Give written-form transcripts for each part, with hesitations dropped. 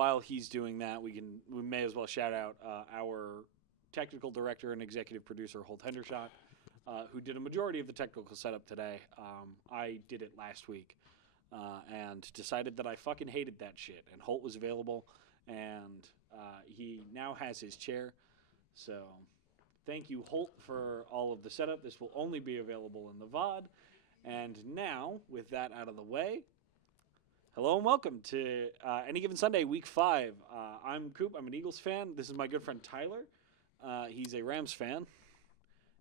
while he's doing that, we may as well shout out our technical director and executive producer, Holt Hendershot, who did a majority of the technical setup today. I did it last week and decided that I fucking hated that shit. And Holt was available, and he now has his chair. So thank you, Holt, for all of the setup. This will only be available in the VOD. And now, with that out of the way, hello and welcome to Any Given Sunday, Week 5. I'm Coop. I'm an Eagles fan. This is my good friend Tyler. He's a Rams fan.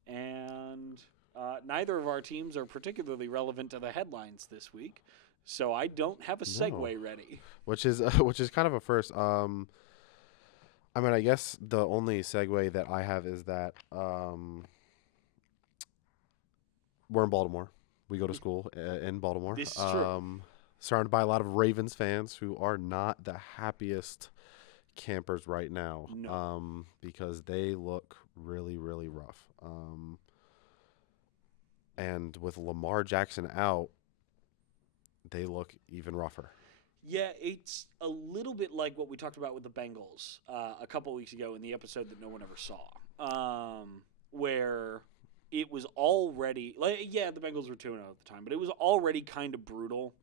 And neither of our teams are particularly relevant to the headlines this week. So I don't have a segue ready. Which is kind of a first. I guess the only segue that I have is that we're in Baltimore. We go to school in Baltimore. This is true. Surrounded by a lot of Ravens fans who are not the happiest campers right now. No. Because they look really, really rough. And with Lamar Jackson out, they look even rougher. Yeah, it's a little bit like what we talked about with the Bengals a couple weeks ago in the episode that no one ever saw, where it was already the Bengals were 2-0 at the time, but it was already kind of brutal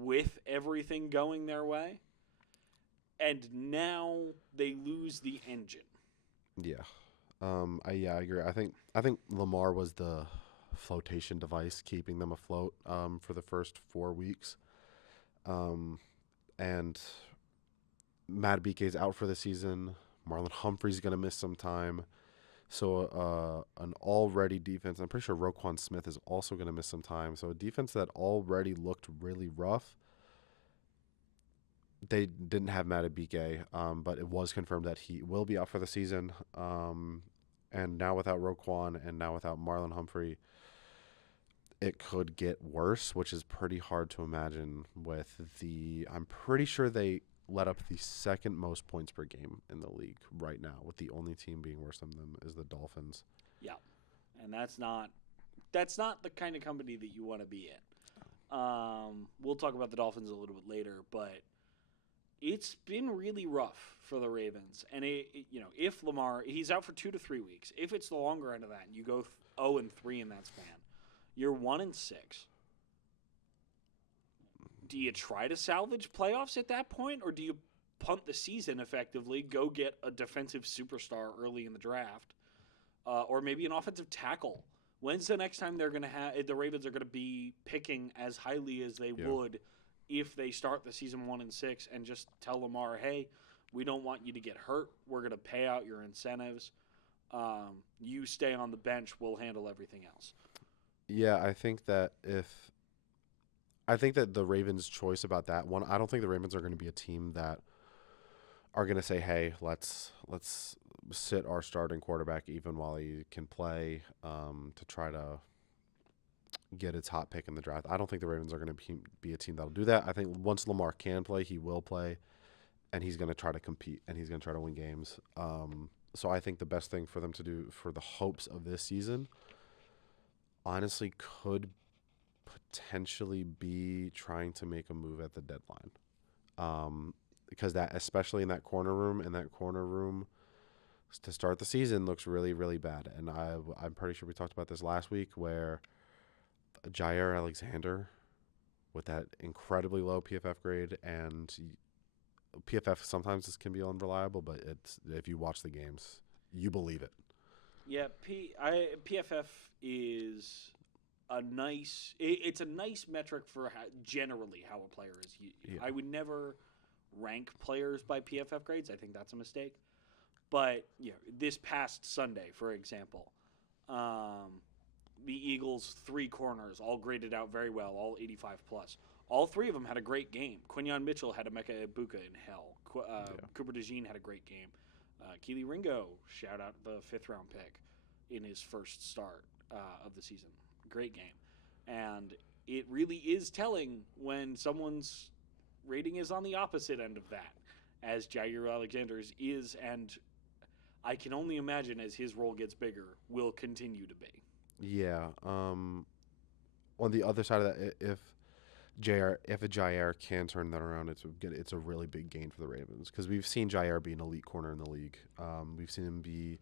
with everything going their way, and now they lose the engine. Yeah, I agree. I think Lamar was the flotation device keeping them afloat for the first 4 weeks. And Madubuike's out for the season. Marlon Humphrey's going to miss some time. So an already defense, I'm pretty sure Roquan Smith is also going to miss some time. So a defense that already looked really rough. They didn't have Madubuike, but it was confirmed that he will be out for the season. And now without Roquan and now without Marlon Humphrey, it could get worse, which is pretty hard to imagine with I'm pretty sure they let up the second most points per game in the league right now, with the only team being worse than them is the Dolphins. Yeah. And that's not the kind of company that you want to be in. We'll talk about the Dolphins a little bit later, but it's been really rough for the Ravens. And if Lamar, he's out for 2 to 3 weeks. If it's the longer end of that and you go 0-3 in that span, you're 1-6. Do you try to salvage playoffs at that point, or do you punt the season effectively, go get a defensive superstar early in the draft, or maybe an offensive tackle? When's the next time the Ravens are going to be picking as highly as they would if they start the season 1-6 and just tell Lamar, hey, we don't want you to get hurt. We're going to pay out your incentives. You stay on the bench. We'll handle everything else. Yeah, I think that the Ravens' choice about that one, I don't think the Ravens are going to be a team that are going to say, hey, let's sit our starting quarterback even while he can play to try to get its hot pick in the draft. I don't think the Ravens are going to be a team that'll do that. I think once Lamar can play, he will play, and he's going to try to compete, and he's going to try to win games. So I think the best thing for them to do for the hopes of this season honestly could potentially be trying to make a move at the deadline, because that, especially in that corner room to start the season, looks really, really bad. And I'm pretty sure we talked about this last week, where Jair Alexander, with that incredibly low PFF grade, and PFF sometimes this can be unreliable, but it's, if you watch the games, you believe it. Yeah, PFF is it's a nice metric for generally how a player is. I would never rank players by PFF grades. I think that's a mistake. But this past Sunday, for example, the Eagles' 3 corners all graded out very well, all 85 plus. All 3 of them had a great game. Quinyon Mitchell had a Emeka Egbuka in hell. Cooper DeJean had a great game. Keely Ringo, shout out the 5th-round pick in his first start of the season. Great game. And it really is telling when someone's rating is on the opposite end of that, as Jair Alexander's is, and I can only imagine as his role gets bigger, will continue to be. Yeah. On the other side of that, if If a Jair can turn that around, it's a really big gain for the Ravens because we've seen Jair be an elite corner in the league. We've seen him be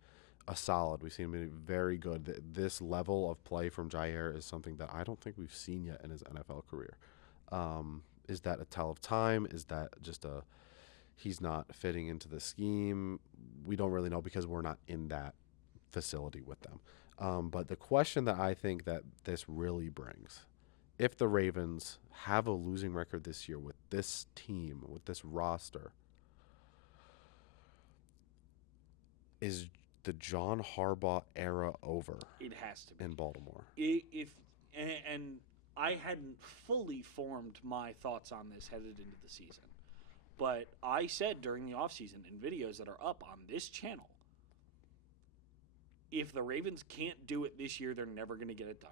a solid. We've seen him be very good. This level of play from Jair is something that I don't think we've seen yet in his NFL career. Is that a tell of time? Is that just he's not fitting into the scheme? We don't really know because we're not in that facility with them. But the question that I think that this really brings, if the Ravens have a losing record this year with this team, with this roster, is the John Harbaugh era over It has to be. in Baltimore? And I hadn't fully formed my thoughts on this headed into the season. But I said during the offseason in videos that are up on this channel, if the Ravens can't do it this year, they're never going to get it done.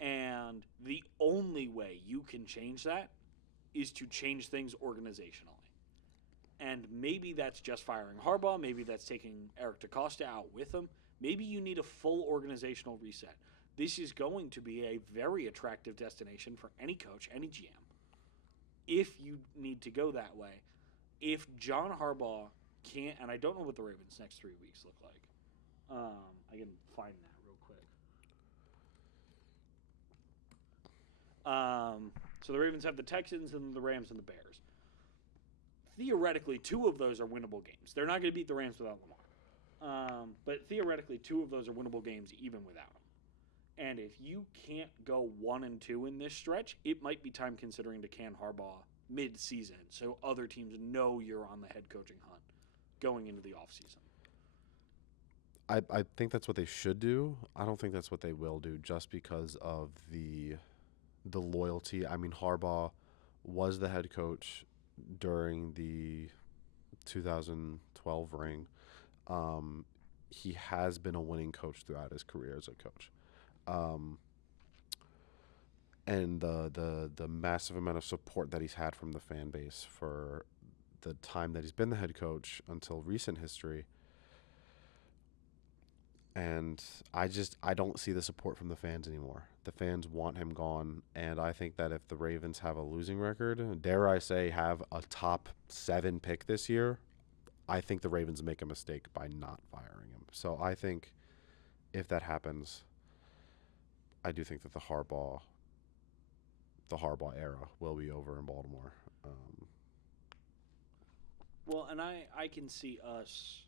And the only way you can change that is to change things organizationally. And maybe that's just firing Harbaugh. Maybe that's taking Eric DeCosta out with him. Maybe you need a full organizational reset. This is going to be a very attractive destination for any coach, any GM, if you need to go that way. If John Harbaugh can't, and I don't know what the Ravens' next 3 weeks look like. I can find that real quick. So the Ravens have the Texans and the Rams and the Bears. Theoretically, 2 of those are winnable games. They're not going to beat the Rams without Lamar. But theoretically, 2 of those are winnable games even without him. And if you can't go 1-2 in this stretch, it might be time considering to can Harbaugh mid-season so other teams know you're on the head coaching hunt going into the offseason. I think that's what they should do. I don't think that's what they will do just because of the loyalty. I mean, Harbaugh was the head coach during the 2012 ring. He has been a winning coach throughout his career as a coach. And the massive amount of support that he's had from the fan base for the time that he's been the head coach until recent history. And I don't see the support from the fans anymore. The fans want him gone, and I think that if the Ravens have a losing record, dare I say have a top 7 pick this year, I think the Ravens make a mistake by not firing him. So I think if that happens, I do think that the Harbaugh era will be over in Baltimore. Well, and I can see us,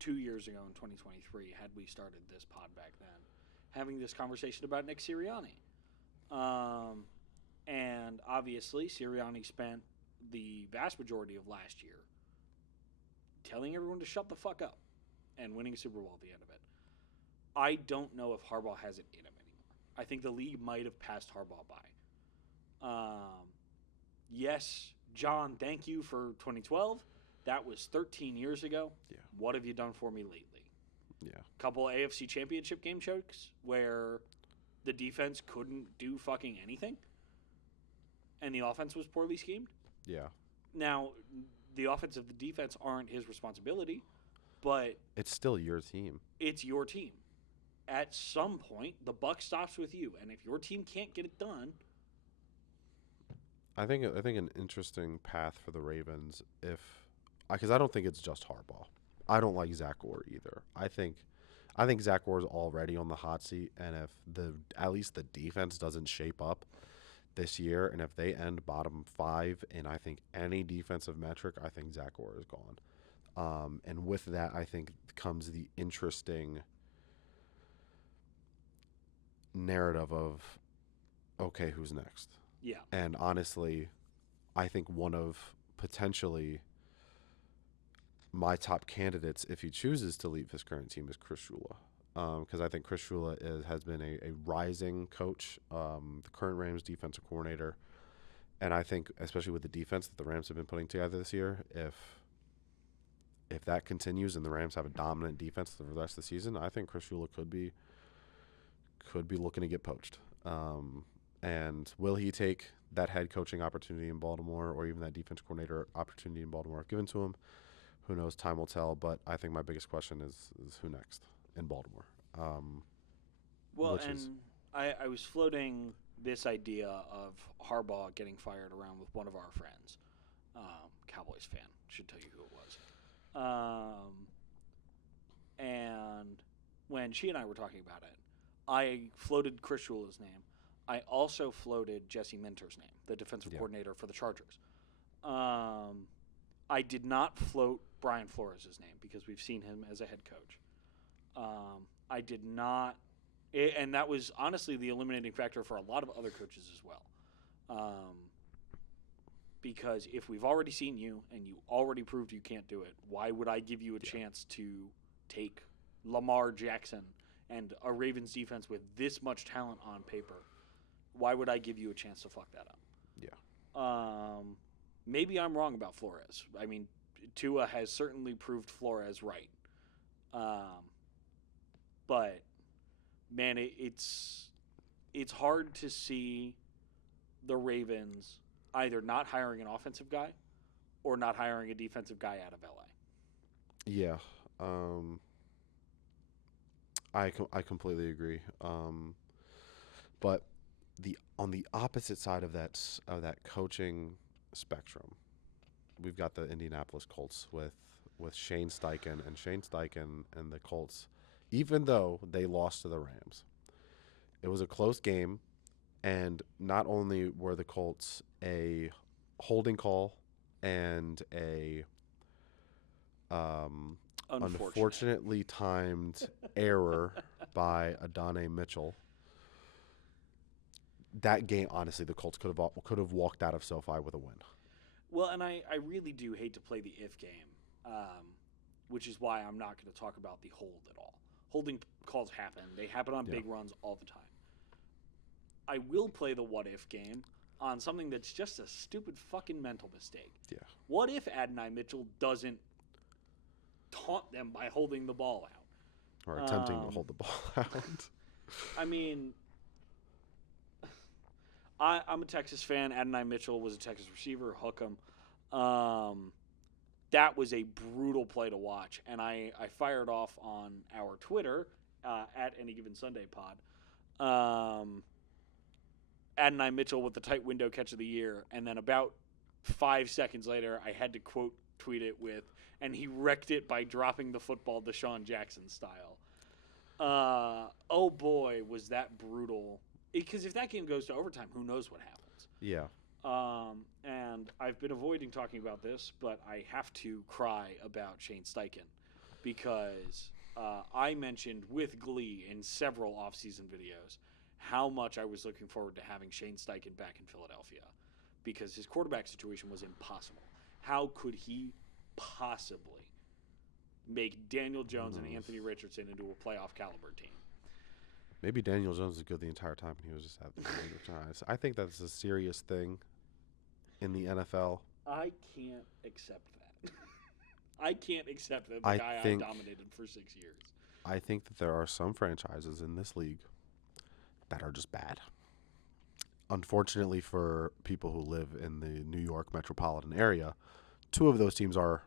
2 years ago in 2023, had we started this pod back then, having this conversation about Nick Sirianni. And obviously, Sirianni spent the vast majority of last year telling everyone to shut the fuck up and winning a Super Bowl at the end of it. I don't know if Harbaugh has it in him anymore. I think the league might have passed Harbaugh by. Yes, John, thank you for 2012. That was 13 years ago. Yeah. What have you done for me lately? Yeah. Couple AFC Championship game chokes where the defense couldn't do fucking anything and the offense was poorly schemed. Yeah. Now, the offense of the defense aren't his responsibility, but it's still your team. It's your team. At some point, the buck stops with you, and if your team can't get it done, I think an interesting path for the Ravens, because I don't think it's just Harbaugh. I don't like Zach Orr either. I think Zach Orr is already on the hot seat, and if at least the defense doesn't shape up this year, and if they end bottom 5 in I think any defensive metric, I think Zach Orr is gone. And with that, I think comes the interesting narrative of, okay, who's next? yeah. And honestly, I think one of potentially my top candidates, if he chooses to leave his current team, is Chris Shula. Because I think Chris Shula has been a rising coach, the current Rams defensive coordinator. And I think, especially with the defense that the Rams have been putting together this year, if that continues and the Rams have a dominant defense for the rest of the season, I think Chris Shula could be looking to get poached. And will he take that head coaching opportunity in Baltimore or even that defense coordinator opportunity in Baltimore if given to him? Who knows? Time will tell. But I think my biggest question is who next in Baltimore. I was floating this idea of Harbaugh getting fired around with one of our friends, Cowboys fan, should tell you who it was. And when she and I were talking about it, I floated Chris Shula's name. I also floated Jesse Minter's name, the defensive coordinator for the Chargers. I did not float Brian Flores' name because we've seen him as a head coach. I did not, and that was honestly the eliminating factor for a lot of other coaches as well. Because if we've already seen you and you already proved you can't do it, why would I give you a chance to take Lamar Jackson and a Ravens defense with this much talent on paper? Why would I give you a chance to fuck that up? Yeah. Maybe I'm wrong about Flores. I mean, Tua has certainly proved Flores right. But man, it's hard to see the Ravens either not hiring an offensive guy or not hiring a defensive guy out of LA. Yeah. I completely agree. But on the opposite side of that coaching spectrum, we've got the Indianapolis Colts with Shane Steichen and the Colts. Even though they lost to the Rams, it was a close game, and not only were the Colts a holding call and a unfortunately timed error by Adonai Mitchell. That game, honestly, the Colts could have walked out of SoFi with a win. Well, and I really do hate to play the if game, which is why I'm not going to talk about the hold at all. Holding calls happen. They happen on big runs all the time. I will play the what if game on something that's just a stupid fucking mental mistake. Yeah. What if Adonai Mitchell doesn't taunt them by holding the ball out? Or attempting to hold the ball out. I mean, I'm a Texas fan. Adonai Mitchell was a Texas receiver. Hook him. That was a brutal play to watch. And I fired off on our Twitter, at Any Given Sunday Pod, Adonai Mitchell with the tight window catch of the year. And then about 5 seconds later, I had to quote tweet it with, and he wrecked it by dropping the football Deshaun Jackson style. Oh boy, was that brutal. Because if that game goes to overtime, who knows what happens. Yeah. And I've been avoiding talking about this, but I have to cry about Shane Steichen because I mentioned with glee in several offseason videos how much I was looking forward to having Shane Steichen back in Philadelphia because his quarterback situation was impossible. How could he possibly make Daniel Jones and Anthony Richardson into a playoff caliber team? Maybe Daniel Jones was good the entire time and he was just at the end of time. I think that's a serious thing in the NFL. I can't accept that. I can't accept that the guy I dominated for 6 years. I think that there are some franchises in this league that are just bad. Unfortunately for people who live in the New York metropolitan area, 2 of those teams are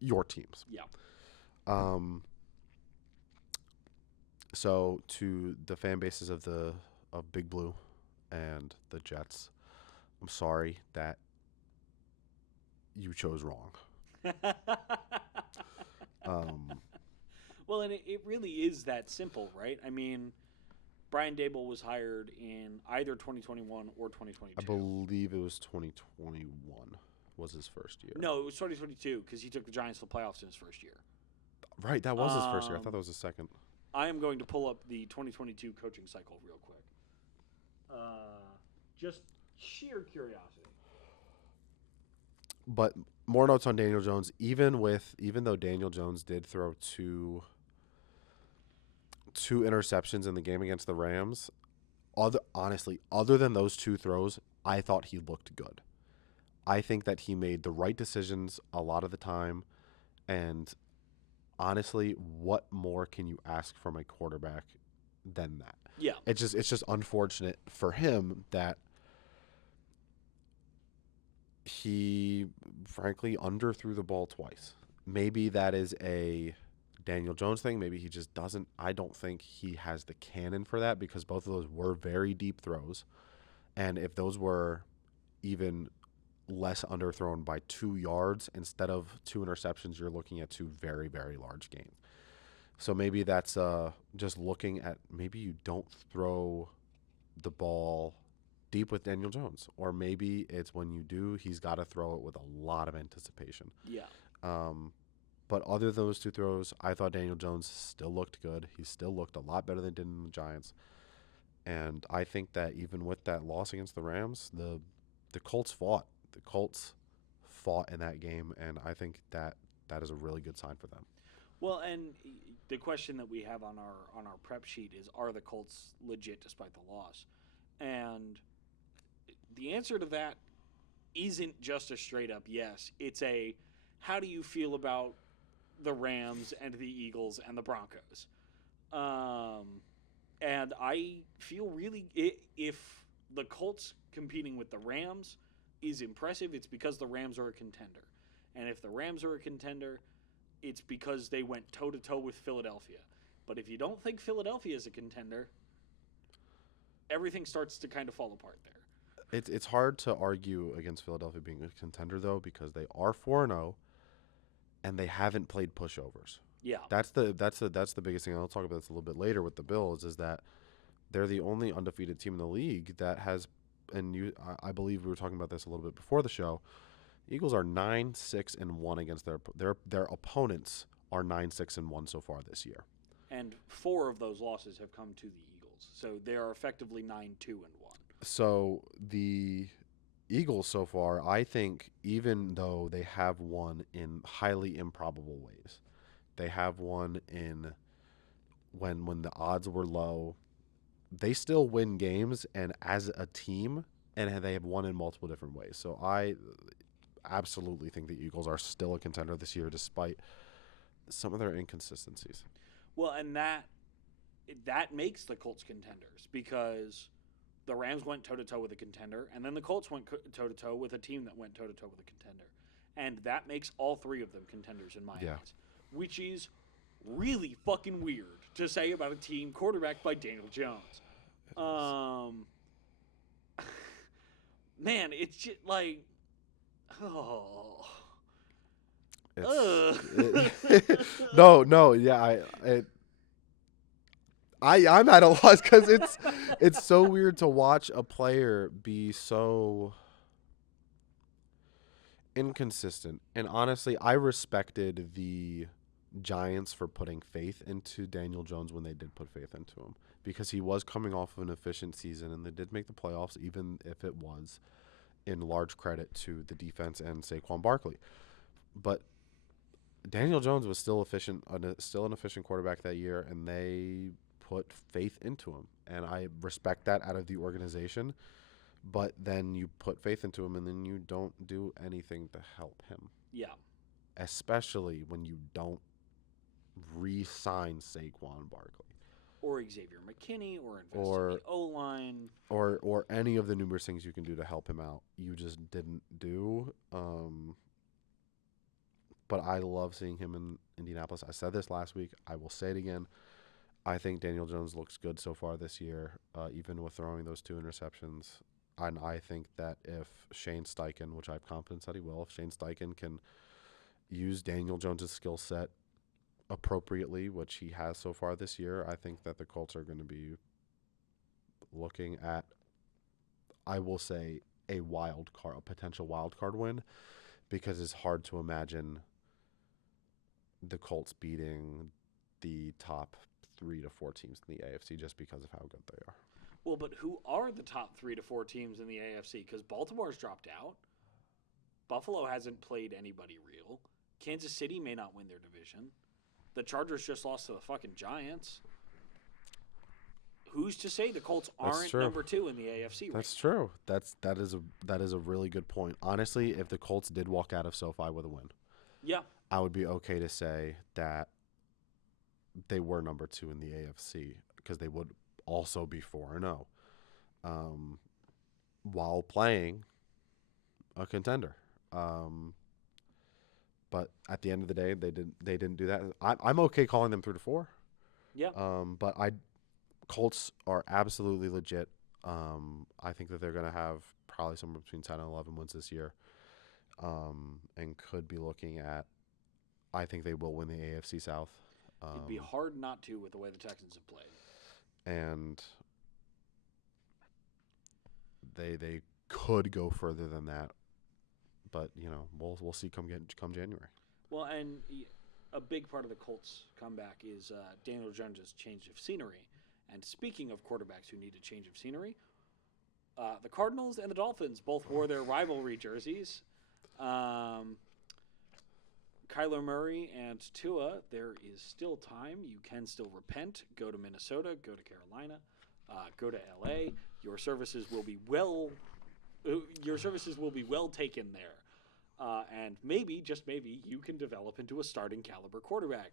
your teams. Yeah. So to the fan bases of Big Blue and the Jets, I'm sorry that you chose wrong. Well, and it really is that simple, right? I mean, Brian Daboll was hired in either 2021 or 2022. I believe it was 2021 was his first year. No, it was 2022 because he took the Giants to the playoffs in his first year. Right, that was his first year. I thought that was his second. I am going to pull up the 2022 coaching cycle real quick. Just sheer curiosity. But more notes on Daniel Jones. Even though Daniel Jones did throw two interceptions in the game against the Rams, other than those 2 throws, I thought he looked good. I think that he made the right decisions a lot of the time, and honestly, what more can you ask from a quarterback than that? Yeah. It's just unfortunate for him that he frankly underthrew the ball twice. Maybe that is a Daniel Jones thing. Maybe he just doesn't. I don't think he has the cannon for that because both of those were very deep throws. And if those were even less underthrown by 2 yards instead of 2 interceptions, you're looking at 2 very, very large gains. So maybe that's just looking at maybe you don't throw the ball deep with Daniel Jones, or maybe it's when you do, he's got to throw it with a lot of anticipation. Yeah. But other than those 2 throws, I thought Daniel Jones still looked good. He still looked a lot better than he did in the Giants. And I think that even with that loss against the Rams, the Colts fought. The Colts fought in that game, and I think that is a really good sign for them. Well, and the question that we have on our prep sheet is, are the Colts legit despite the loss? And the answer to that isn't just a straight up yes. It's a, how do you feel about the Rams and the Eagles and the Broncos? And I feel really, if the Colts competing with the Rams is impressive, it's because the Rams are a contender. And if the Rams are a contender, it's because they went toe-to-toe with Philadelphia. But if you don't think Philadelphia is a contender, everything starts to kind of fall apart there. It's hard to argue against Philadelphia being a contender, though, because they are 4-0, and they haven't played pushovers. Yeah. That's the biggest thing. And I'll talk about this a little bit later with the Bills, is that they're the only undefeated team in the league that has, and I believe we were talking about this a little bit before the show. Eagles are 9-6-1 against their opponents are 9-6-1 so far this year. And 4 of those losses have come to the Eagles. So they are effectively 9-2-1. So the Eagles so far, I think, even though they have won in highly improbable ways, they have won in when the odds were low, they still win games, and as a team, and they have won in multiple different ways. So I absolutely think the Eagles are still a contender this year despite some of their inconsistencies. Well, and that makes the Colts contenders, because the Rams went toe-to-toe with a contender, and then the Colts went toe-to-toe with a team that went toe-to-toe with a contender. And that makes all 3 of them contenders in my eyes, which is really fucking weird to say about a team quarterbacked by Daniel Jones. Man, it's just like, No, yeah, I'm at a loss because it's so weird to watch a player be so inconsistent. And honestly, I respected the Giants for putting faith into Daniel Jones when they did put faith into him, because he was coming off of an efficient season, and they did make the playoffs, even if it was in large credit to the defense and Saquon Barkley. But Daniel Jones was still an efficient quarterback that year, and they put faith into him. And I respect that out of the organization. But then you put faith into him, and then you don't do anything to help him. Yeah. Especially when you don't re-sign Saquon Barkley. Or Xavier McKinney, or invest in the O-line. Or any of the numerous things you can do to help him out. You just didn't do. But I love seeing him in Indianapolis. I said this last week. I will say it again. I think Daniel Jones looks good so far this year, even with throwing those 2 interceptions. And I think that if Shane Steichen, which I have confidence that he will, if Shane Steichen can use Daniel Jones' skill set appropriately, which he has so far this year, I think that the Colts are going to be looking at, I will say, a potential wild card win, because it's hard to imagine the Colts beating the top 3 to 4 teams in the AFC just because of how good they are. Well, but who are the top 3 to 4 teams in the AFC? Because Baltimore's dropped out. Buffalo hasn't played anybody real. Kansas City may not win their division. The Chargers just lost to the fucking Giants. Who's to say the Colts aren't number 2 in the AFC? That's true. That is a really good point. Honestly, if the Colts did walk out of SoFi with a win, yeah, I would be okay to say that they were number 2 in the AFC, because they would also be 4-0, while playing a contender. But at the end of the day, they didn't do that. I'm okay calling them 3 to 4. Yeah. But Colts are absolutely legit. I think that they're going to have probably somewhere between 10 and 11 wins this year, and could be looking at. I think they will win the AFC South. It'd be hard not to with the way the Texans have played. And they could go further than that, but we'll see come January. Well, and a big part of the Colts' comeback is Daniel Jones' change of scenery. And speaking of quarterbacks who need a change of scenery, the Cardinals and the Dolphins both wore their rivalry jerseys. Kyler Murray and Tua, there is still time. You can still repent. Go to Minnesota. Go to Carolina. Go to LA. Your services will be well taken there. And maybe, just maybe, you can develop into a starting caliber quarterback.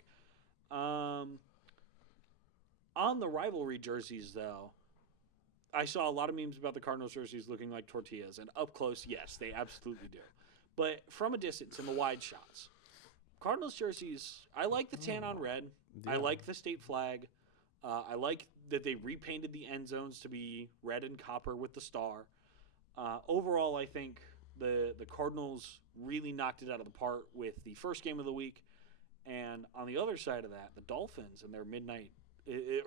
On the rivalry jerseys, though, I saw a lot of memes about the Cardinals jerseys looking like tortillas. And up close, yes, they absolutely do. But from a distance, in the wide shots, Cardinals jerseys, I like the tan on red. Yeah. I like the state flag. I like that they repainted the end zones to be red and copper with the star. Overall, I think the Cardinals really knocked it out of the park with the first game of the week. And on the other side of that, the Dolphins and their midnight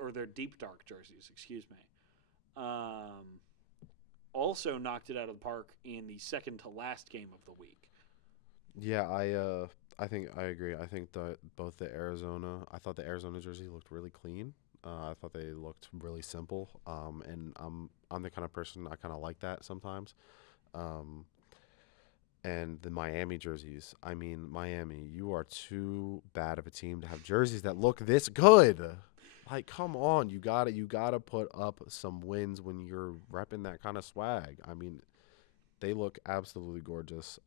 or their deep dark jerseys, also knocked it out of the park in the second to last game of the week. Yeah, I think I agree. I think both the Arizona, I thought the Arizona jersey looked really clean. I thought they looked really simple. And I'm the kind of person I kind of like that sometimes. And the Miami jerseys. I mean, Miami, you are too bad of a team to have jerseys that look this good. Like, come on, you gotta put up some wins when you're repping that kind of swag. I mean, they look absolutely gorgeous.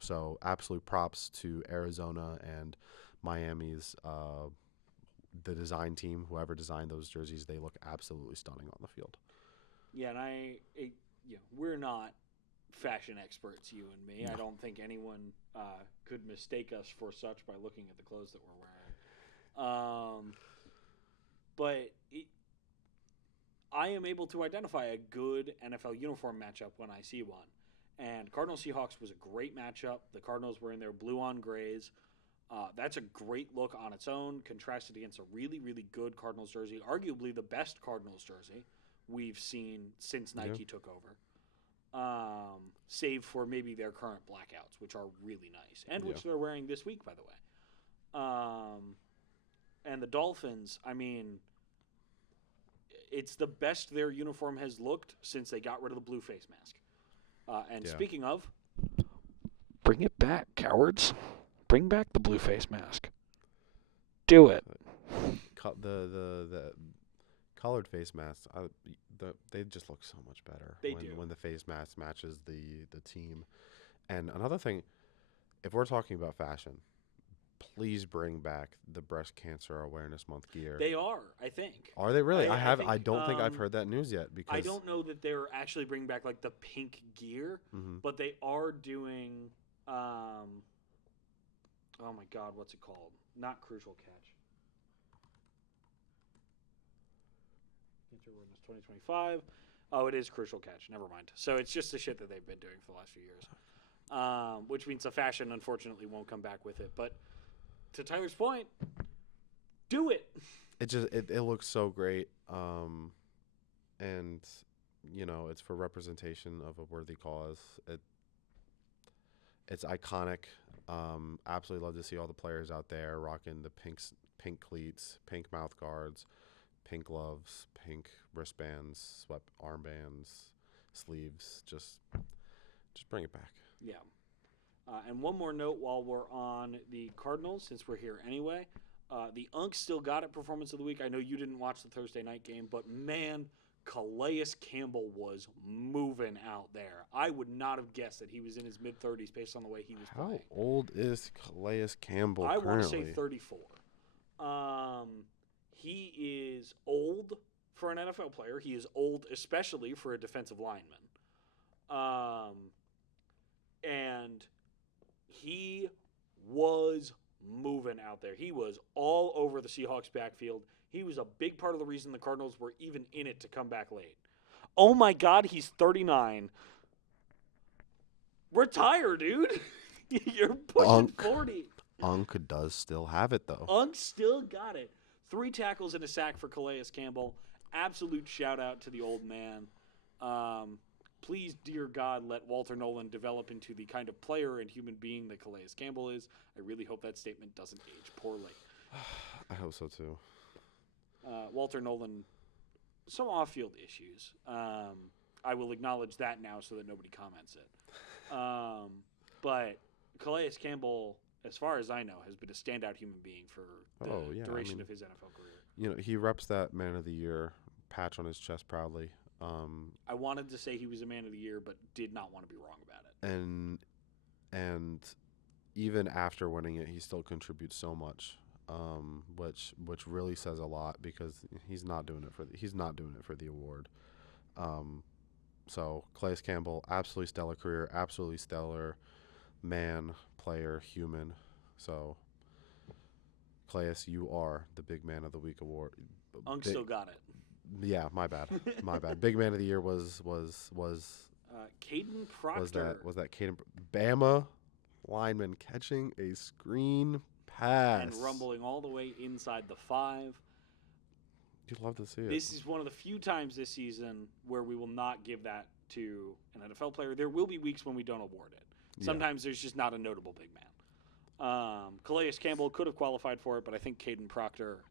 So absolute props to Arizona and Miami's the design team, whoever designed those jerseys. They look absolutely stunning on the field. Yeah, and we're not fashion experts, you and me. No. I don't think anyone could mistake us for such by looking at the clothes that we're wearing. But I am able to identify a good NFL uniform matchup when I see one. And Cardinals-Seahawks was a great matchup. The Cardinals were in their blue on grays. That's a great look on its own, contrasted against a really, really good Cardinals jersey, arguably the best Cardinals jersey we've seen since Nike took over, save for maybe their current blackouts, which are really nice, and which they're wearing this week, by the way. And the Dolphins, I mean, it's the best their uniform has looked since they got rid of the blue face mask. Speaking of, bring it back, cowards. Bring back the blue face mask. Do it. The colored face masks, they just look so much better. They do. When the face mask matches the team. And another thing, if we're talking about fashion, please bring back the Breast Cancer Awareness Month gear. They are, I think. Are they really? I don't think I've heard that news yet. Because I don't know that they're actually bringing back like the pink gear, but they are doing. Oh my God, what's it called? Not Crucial Catch. Cancer Awareness 2025. Oh, it is Crucial Catch. Never mind. So it's just the shit that they've been doing for the last few years, which means the fashion unfortunately won't come back with it, but. To Tyler's point, do it. It looks so great, and it's for representation of a worthy cause. It's iconic. Absolutely love to see all the players out there rocking the pink cleats, pink mouth guards, pink gloves, pink wristbands, sweat armbands, sleeves. Just bring it back. Yeah. And one more note while we're on the Cardinals, since we're here anyway. The Unks still got it performance of the week. I know you didn't watch the Thursday night game, but man, Calais Campbell was moving out there. I would not have guessed that he was in his mid-30s based on the way he was playing. How old is Calais Campbell currently? I want to say 34. He is old for an NFL player. He is old especially for a defensive lineman. And he was moving out there. He was all over the Seahawks backfield. He was a big part of the reason the Cardinals were even in it to come back late. Oh my God, he's 39. Retire, dude. You're pushing Unk. 40. Unk does still have it, though. Unk still got it. 3 tackles and a sack for Calais Campbell. Absolute shout out to the old man. Please, dear God, let Walter Nolan develop into the kind of player and human being that Calais Campbell is. I really hope that statement doesn't age poorly. I hope so, too. Walter Nolan, some off-field issues. I will acknowledge that now so that nobody comments it. But Calais Campbell, as far as I know, has been a standout human being for the duration of his NFL career. You know, he reps that Man of the Year patch on his chest proudly. I wanted to say he was a Man of the Year, but did not want to be wrong about it. And even after winning it, he still contributes so much, which really says a lot because he's not doing it for the award. So Calais Campbell, absolutely stellar career, absolutely stellar man, player, human. So Calais, you are the Big Man of the Week award. Unk still got it. Yeah, my bad. Big Man of the Year was Caden Proctor. Was that Caden Bama lineman catching a screen pass and rumbling all the way inside the 5. You'd love to see it. This is one of the few times this season where we will not give that to an NFL player. There will be weeks when we don't award it. Sometimes there's just not a notable big man. Calais Campbell could have qualified for it, but I think Caden Proctor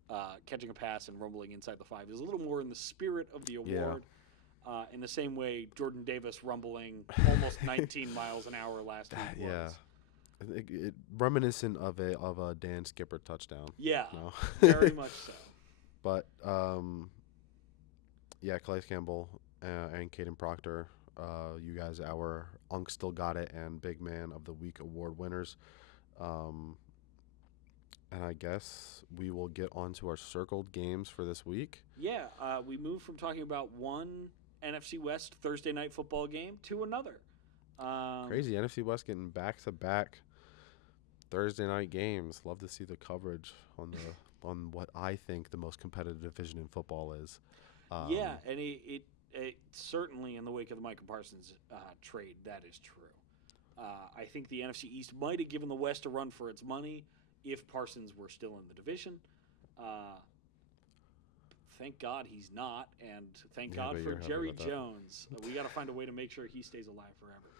catching a pass and rumbling inside the 5 is a little more in the spirit of the award. In the same way Jordan Davis rumbling almost 19 miles an hour last week was. It reminiscent of a Dan Skipper touchdown. Yeah, no? Very much so. But Calais Campbell and Caden Proctor, you guys, our Unk Still Got It and Big Man of the Week award winners. And I guess we will get on to our circled games for this week. Yeah, we moved from talking about one NFC West Thursday night football game to another. Crazy. NFC West getting back-to-back Thursday night games. Love to see the coverage on what I think the most competitive division in football is. And it certainly, in the wake of the Micah Parsons trade, that is true. I think the NFC East might have given the West a run for its money if Parsons were still in the division. Thank God he's not, and thank God for Jerry Jones. We got to find a way to make sure he stays alive forever.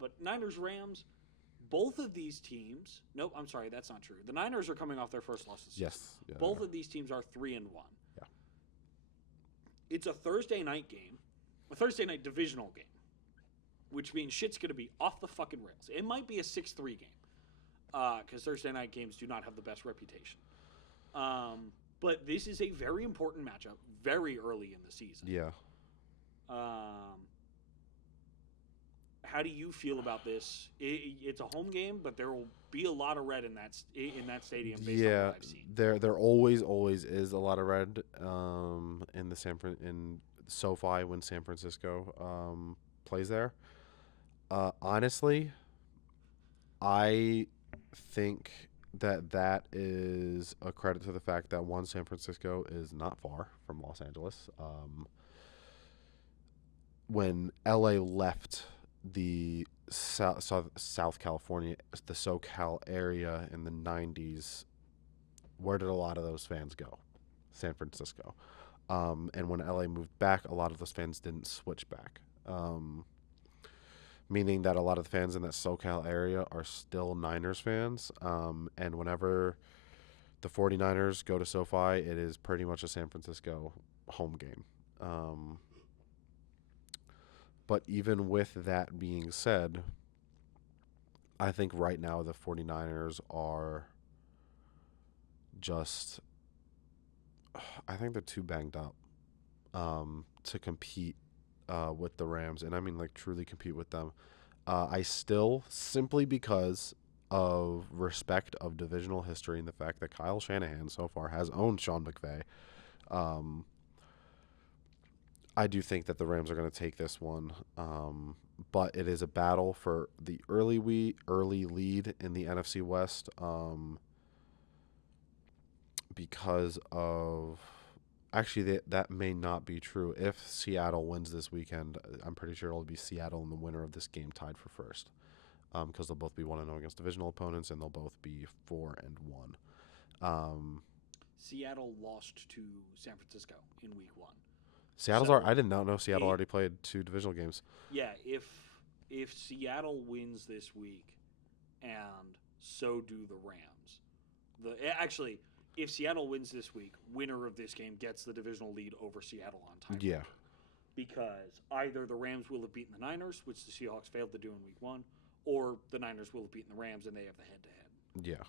But Niners-Rams, both of these teams – nope, I'm sorry, that's not true. The Niners are coming off their first loss this season. Yes. Yeah, both of these teams are 3-1. Yeah. It's a Thursday night game, a Thursday night divisional game, which means shit's going to be off the fucking rails. It might be a 6-3 game because Thursday night games do not have the best reputation. But this is a very important matchup very early in the season. Yeah. How do you feel about this? It's a home game, but there will be a lot of red in that stadium based on what I've seen. There always is a lot of red in SoFi when San Francisco plays there. Honestly, I think that is a credit to the fact that San Francisco is not far from Los Angeles. When LA left the South California, the SoCal area in the 90s, where did a lot of those fans go? San Francisco. And when LA moved back, a lot of those fans didn't switch back. Meaning that a lot of the fans in that SoCal area are still Niners fans. And whenever the 49ers go to SoFi, it is pretty much a San Francisco home game. But even with that being said, I think right now the 49ers are just, I think they're too banged up to compete with the Rams, and I mean like truly compete with them. I still, simply because of respect of divisional history and the fact that Kyle Shanahan so far has owned Sean McVay, I do think that the Rams are going to take this one. But it is a battle for the early lead in the NFC West because of Actually, that may not be true. If Seattle wins this weekend, I'm pretty sure it'll be Seattle and the winner of this game tied for first. Because they'll both be 1-0 against divisional opponents, and they'll both be 4-1. Seattle lost to San Francisco in week 1. I did not know Seattle already played 2 divisional games. Yeah, if Seattle wins this week, and so do the Rams, actually, if Seattle wins this week, winner of this game gets the divisional lead over Seattle on time. Yeah. Because either the Rams will have beaten the Niners, which the Seahawks failed to do in week 1, or the Niners will have beaten the Rams and they have the head-to-head. Yeah.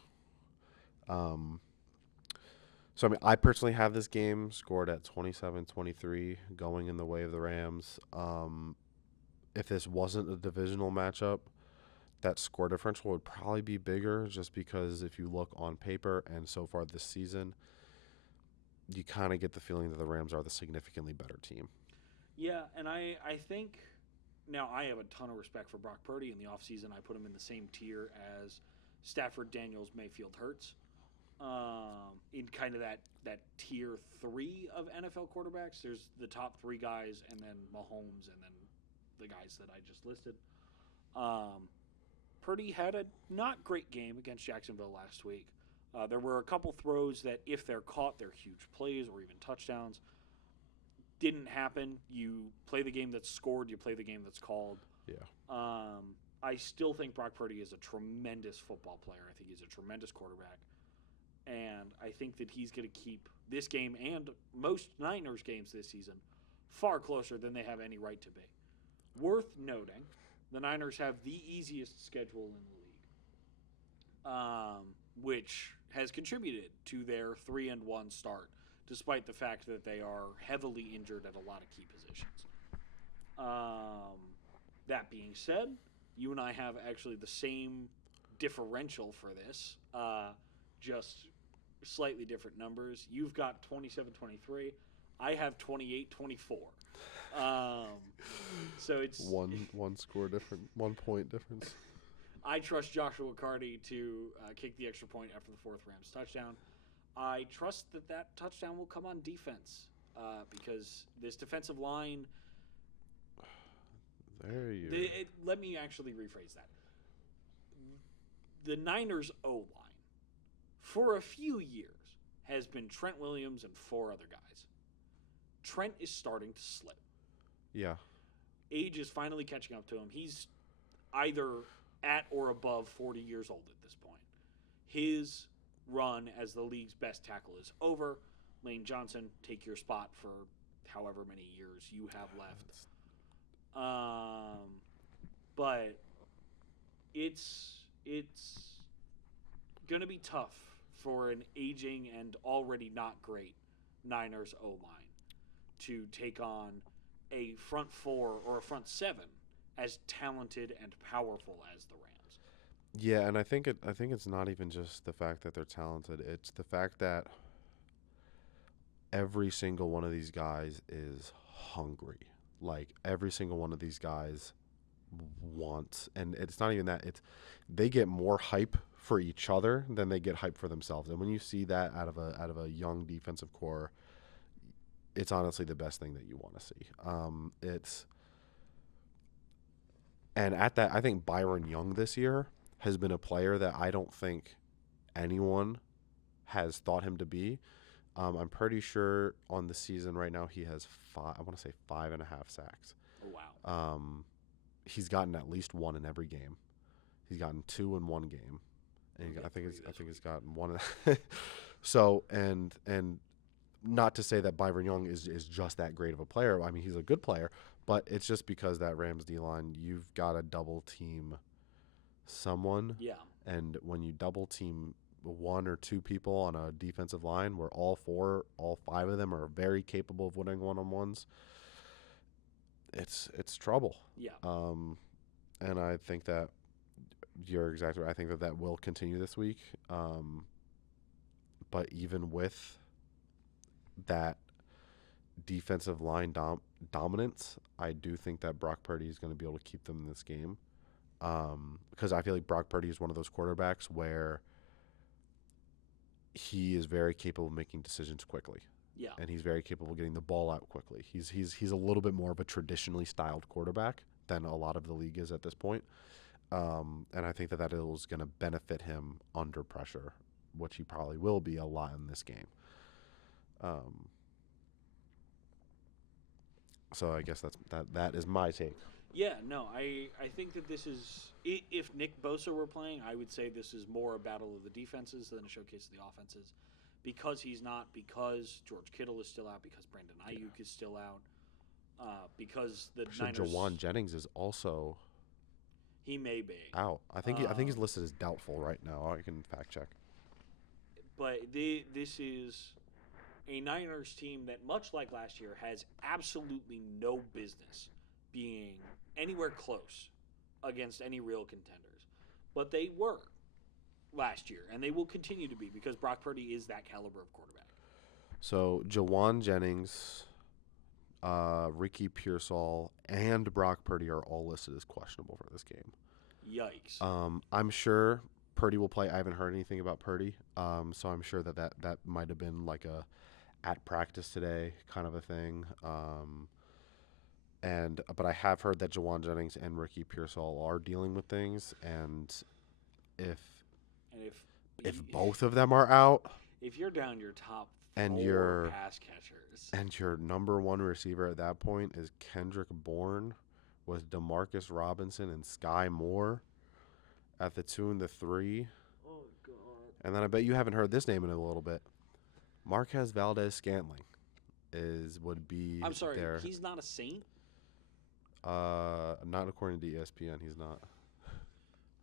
So, I mean, I personally have this game scored at 27-23, going in the way of the Rams. If this wasn't a divisional matchup, that score differential would probably be bigger, just because if you look on paper and so far this season, you kind of get the feeling that the Rams are the significantly better team. Yeah, and I think now I have a ton of respect for Brock Purdy. In the offseason, I put him in the same tier as Stafford, Daniels, Mayfield, Hurts. In kind of that tier 3 of NFL quarterbacks. There's the top 3 guys, and then Mahomes, and then the guys that I just listed. Purdy had a not great game against Jacksonville last week. There were a couple throws that, if they're caught, they're huge plays or even touchdowns. Didn't happen. You play the game that's scored. You play the game that's called. Yeah. I still think Brock Purdy is a tremendous football player. I think he's a tremendous quarterback. And I think that he's going to keep this game and most Niners games this season far closer than they have any right to be. Worth noting, the Niners have the easiest schedule in the league, which has contributed to their 3-1 start, despite the fact that they are heavily injured at a lot of key positions. That being said, you and I have actually the same differential for this, just slightly different numbers. You've got 27-23. I have 28-24. So it's one score different, 1 point difference. I trust Joshua Carty to kick the extra point after the 4th Rams touchdown. I trust that touchdown will come on defense, because this defensive line. Let me actually rephrase that. The Niners' O-line, for a few years, has been Trent Williams and 4 other guys. Trent is starting to slip. Yeah. Age is finally catching up to him. He's either at or above 40 years old at this point. His run as the league's best tackle is over. Lane Johnson, take your spot for however many years you have left. But it's going to be tough for an aging and already not great Niners O-line to take on a front 4 or a front 7 as talented and powerful as the Rams. Yeah, and I think it's not even just the fact that they're talented. It's the fact that every single one of these guys is hungry. Like, every single one of these guys wants, and it's not even that. They get more hype for each other than they get hype for themselves. And when you see that out of a young defensive core, it's honestly the best thing that you want to see. And at that, I think Byron Young this year has been a player that I don't think anyone has thought him to be. I'm pretty sure on the season right now he has 5.5 sacks. Oh, wow. He's gotten at least 1 in every game. He's gotten 2 in 1 game, and I think he's gotten 1. So and not to say that Byron Young is just that great of a player. I mean, he's a good player, but it's just because that Rams D-line, you've got to double team someone. Yeah. And when you double team 1 or 2 people on a defensive line where all 5 of them are very capable of winning one-on-ones, it's trouble. Yeah. And I think that you're exactly right. I think that will continue this week. But even with that defensive line dominance, I do think that Brock Purdy is going to be able to keep them in this game. Because I feel like Brock Purdy is one of those quarterbacks where he is very capable of making decisions quickly. Yeah. and he's very capable of getting the ball out quickly. He's a little bit more of a traditionally styled quarterback than a lot of the league is at this point. And I think that is going to benefit him under pressure, which he probably will be a lot in this game. So I guess that is my take. Yeah, no, I think that this is, if Nick Bosa were playing, I would say this is more a battle of the defenses than a showcase of the offenses. Because he's not, because George Kittle is still out, because Brandon Ayuk is still out, because the Actually, Niners... Jawan Jennings is also He may be. out. I think he's listed as doubtful right now. I can fact check. But this is a Niners team that, much like last year, has absolutely no business being anywhere close against any real contenders. But they were last year, and they will continue to be because Brock Purdy is that caliber of quarterback. So Jawan Jennings, Ricky Pearsall, and Brock Purdy are all listed as questionable for this game. Yikes. I'm sure Purdy will play. I haven't heard anything about Purdy, so I'm sure that might have been like a at practice today kind of a thing. But I have heard that Jawan Jennings and Ricky Pearsall are dealing with things, and if both of them are out, if you're down your top and 4 your pass catchers, and your number one receiver at that point is Kendrick Bourne with Demarcus Robinson and Sky Moore at the 2 and the 3. Oh God! And then I bet you haven't heard this name in a little bit. Marquez Valdez-Scantling would be. I'm sorry, there. he's not a Saint. Not according to ESPN, he's not.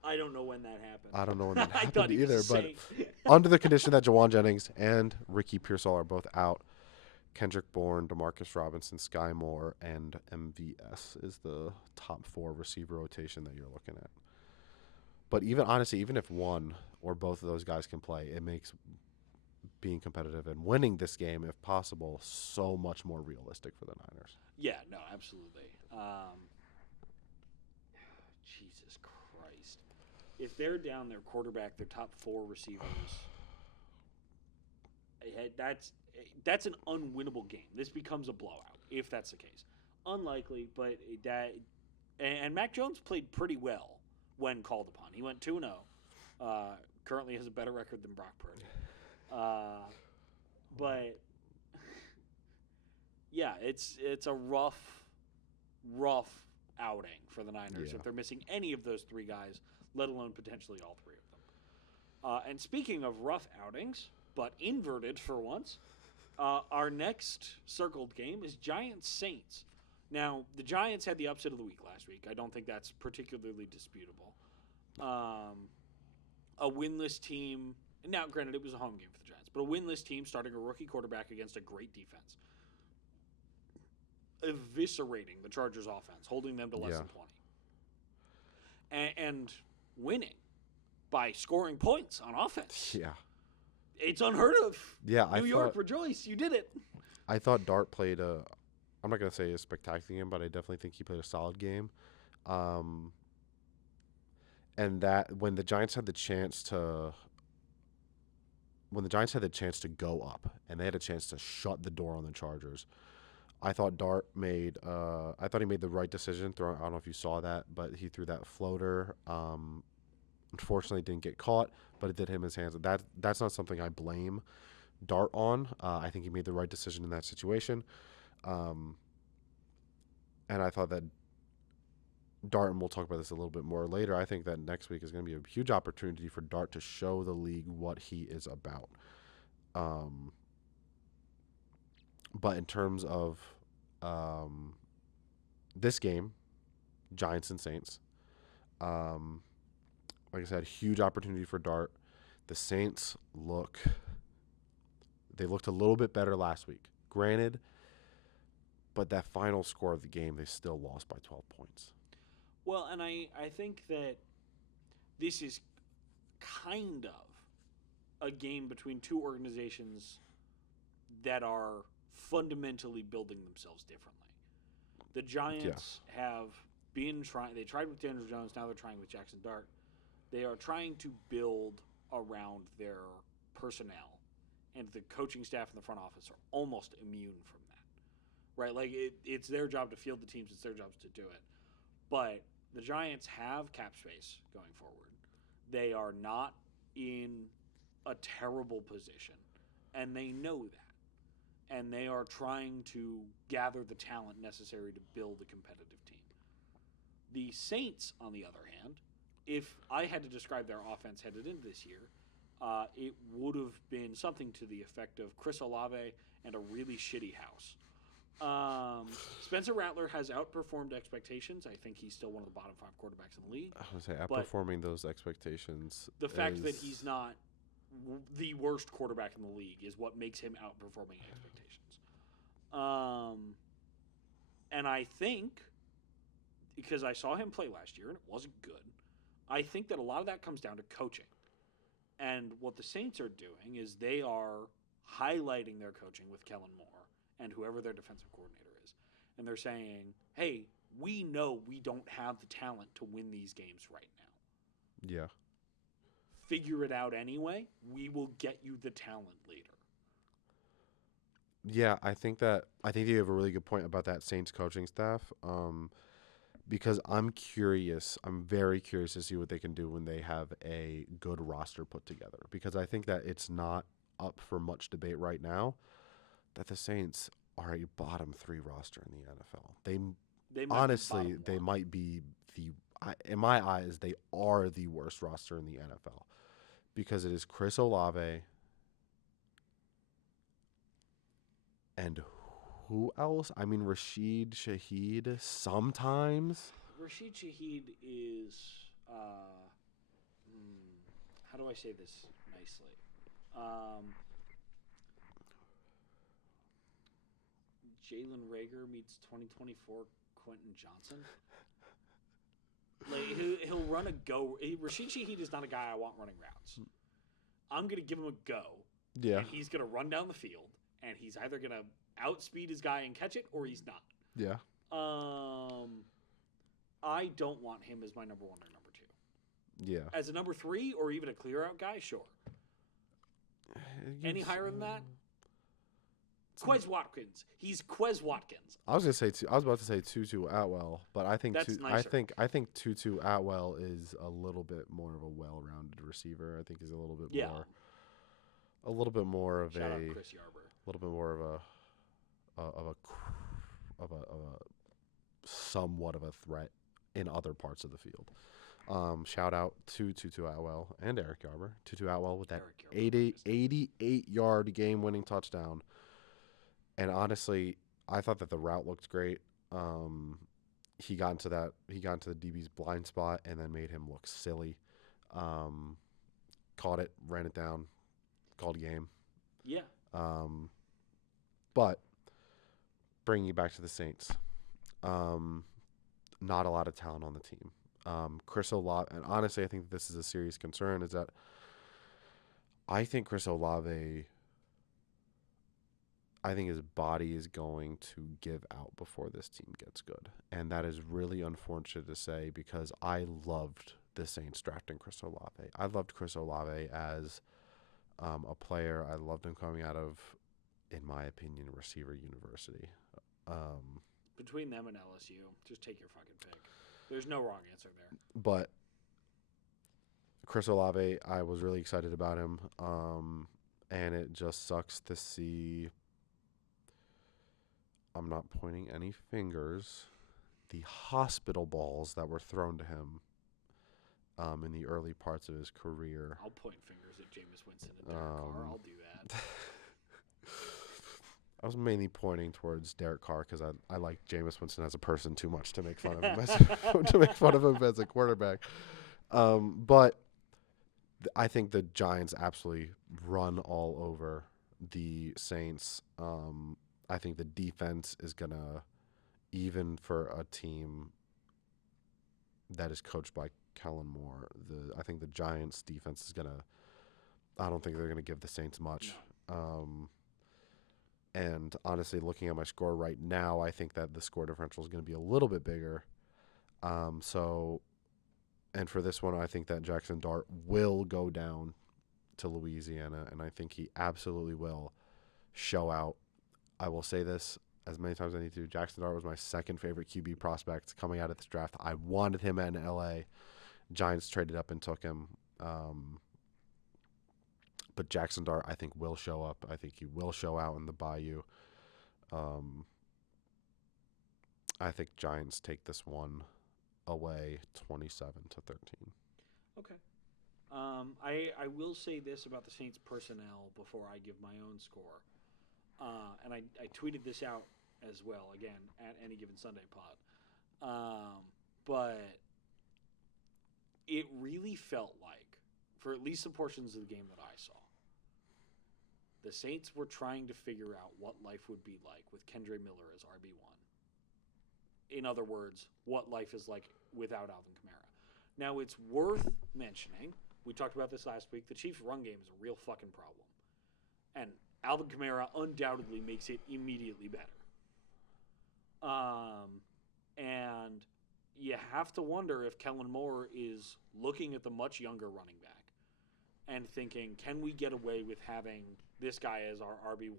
I don't know when that happened. I don't know when that I happened thought he was either, a but Saint. under the condition that Jawan Jennings and Ricky Pearsall are both out, Kendrick Bourne, Demarcus Robinson, Sky Moore, and MVS is the top 4 receiver rotation that you're looking at. But even if one or both of those guys can play, it makes being competitive and winning this game, if possible, so much more realistic for the Niners. Yeah, no, absolutely. Jesus Christ. If they're down their quarterback, their top 4 receivers, that's an unwinnable game. This becomes a blowout, if that's the case. Unlikely, but and Mac Jones played pretty well when called upon. He went 2-0. Currently has a better record than Brock Purdy. But yeah, it's a rough outing for the Niners if they're missing any of those 3 guys, let alone potentially all 3 of them. And speaking of rough outings, but inverted for once, our next circled game is Giants-Saints. Now, the Giants had the upset of the week last week. I don't think that's particularly disputable. A winless team. Now, granted, it was a home game for the Giants, but a winless team starting a rookie quarterback against a great defense. Eviscerating the Chargers' offense, holding them to less than 20. And winning by scoring points on offense. Yeah. It's unheard of. Yeah, New York, rejoice. You did it. I thought Dart played I'm not going to say a spectacular game, but I definitely think he played a solid game. And that when the Giants had the chance to go up and they had a chance to shut the door on the Chargers, I thought Dart made the right decision. I don't know if you saw that, but he threw that floater. Unfortunately, didn't get caught, but it did hit him in his hands. That's not something I blame Dart on. I think he made the right decision in that situation. And I thought that Dart, and we'll talk about this a little bit more later, I think that next week is going to be a huge opportunity for Dart to show the league what he is about. But in terms of this game, Giants and Saints, like I said, huge opportunity for Dart. The Saints looked a little bit better last week. Granted, but that final score of the game, they still lost by 12 points. Well, and I think that this is kind of a game between 2 organizations that are fundamentally building themselves differently. The Giants have been trying. They tried with Daniel Jones. Now they're trying with Jackson Dart. They are trying to build around their personnel and the coaching staff and the front office are almost immune from that, right? Like it's their job to field the teams, it's their job to do it. But the Giants have cap space going forward. They are not in a terrible position, and they know that. And they are trying to gather the talent necessary to build a competitive team. The Saints, on the other hand, if I had to describe their offense headed into this year, it would have been something to the effect of Chris Olave and a really shitty house. Spencer Rattler has outperformed expectations. I think he's still one of the bottom 5 quarterbacks in the league. I was going to say, outperforming those expectations. The fact that he's not the worst quarterback in the league is what makes him outperforming expectations. And I think, because I saw him play last year and it wasn't good, I think that a lot of that comes down to coaching. And what the Saints are doing is they are highlighting their coaching with Kellen Moore and whoever their defensive coordinator is. And they're saying, hey, we know we don't have the talent to win these games right now. Yeah. Figure it out anyway. We will get you the talent later. Yeah, I think you have a really good point about that Saints coaching staff. Because I'm curious. I'm very curious to see what they can do when they have a good roster put together. Because I think that it's not up for much debate right now that the Saints are a bottom 3 roster in the NFL. They honestly, they might be in my eyes, they are the worst roster in the NFL. Because it is Chris Olave and who else? I mean, Rashid Shaheed sometimes. Rashid Shaheed is, how do I say this nicely? Jalen Reagor meets 2024 Quentin Johnson. Like he'll run a go. Rashid Shaheed is not a guy I want running routes. I'm going to give him a go. Yeah. And he's going to run down the field, and he's either going to outspeed his guy and catch it, or he's not. Yeah. I don't want him as my number 1 or number 2. Yeah. As a number 3 or even a clear out guy, sure. Any higher than that? Quez Watkins. He's Quez Watkins. I was about to say Tutu Atwell, but I think That's nicer. I think Tutu Atwell is a little bit more of a well-rounded receiver. I think he's a little bit more of Shout out Chris Yarber. a little bit more of a somewhat of a threat in other parts of the field. Shout out to Tutu Atwell and Eric Yarber. Tutu Atwell with that 88-yard game-winning touchdown. And honestly, I thought that the route looked great. He got into the DB's blind spot and then made him look silly. Caught it, ran it down, called game. Yeah. But bringing it back to the Saints, not a lot of talent on the team. Chris Olave, and honestly, I think this is a serious concern, is that I think Chris Olave, I think his body is going to give out before this team gets good. And that is really unfortunate to say because I loved the Saints drafting Chris Olave. I loved Chris Olave as a player. I loved him coming out of, in my opinion, receiver university. Between them and LSU, just take your fucking pick. There's no wrong answer there. But Chris Olave, I was really excited about him. And it just sucks to see, I'm not pointing any fingers, the hospital balls that were thrown to him in the early parts of his career. I'll point fingers at Jameis Winston and Derek Carr. I'll do that. I was mainly pointing towards Derek Carr because I like Jameis Winston as a person too much to make fun of him as a quarterback. But I think the Giants absolutely run all over the Saints. I think the defense is going to, even for a team that is coached by Kellen Moore, I think the Giants' defense is going to, I don't think they're going to give the Saints much. No. And honestly, looking at my score right now, I think that the score differential is going to be a little bit bigger. And for this one, I think that Jackson Dart will go down to Louisiana, and I think he absolutely will show out. I will say this as many times as I need to. Jackson Dart was my second favorite QB prospect coming out of this draft. I wanted him in LA. Giants traded up and took him. But Jackson Dart, I think, will show up. I think he will show out in the Bayou. I think Giants take this one away 27-13. Okay. I will say this about the Saints personnel before I give my own score. And I tweeted this out as well, again, at Any Given Sunday Pod. But it really felt like, for at least the portions of the game that I saw, the Saints were trying to figure out what life would be like with Kendre Miller as RB1. In other words, what life is like without Alvin Kamara. Now, it's worth mentioning, we talked about this last week, the Chiefs' run game is a real fucking problem. And Alvin Kamara undoubtedly makes it immediately better. And you have to wonder if Kellen Moore is looking at the much younger running back and thinking, can we get away with having this guy as our RB1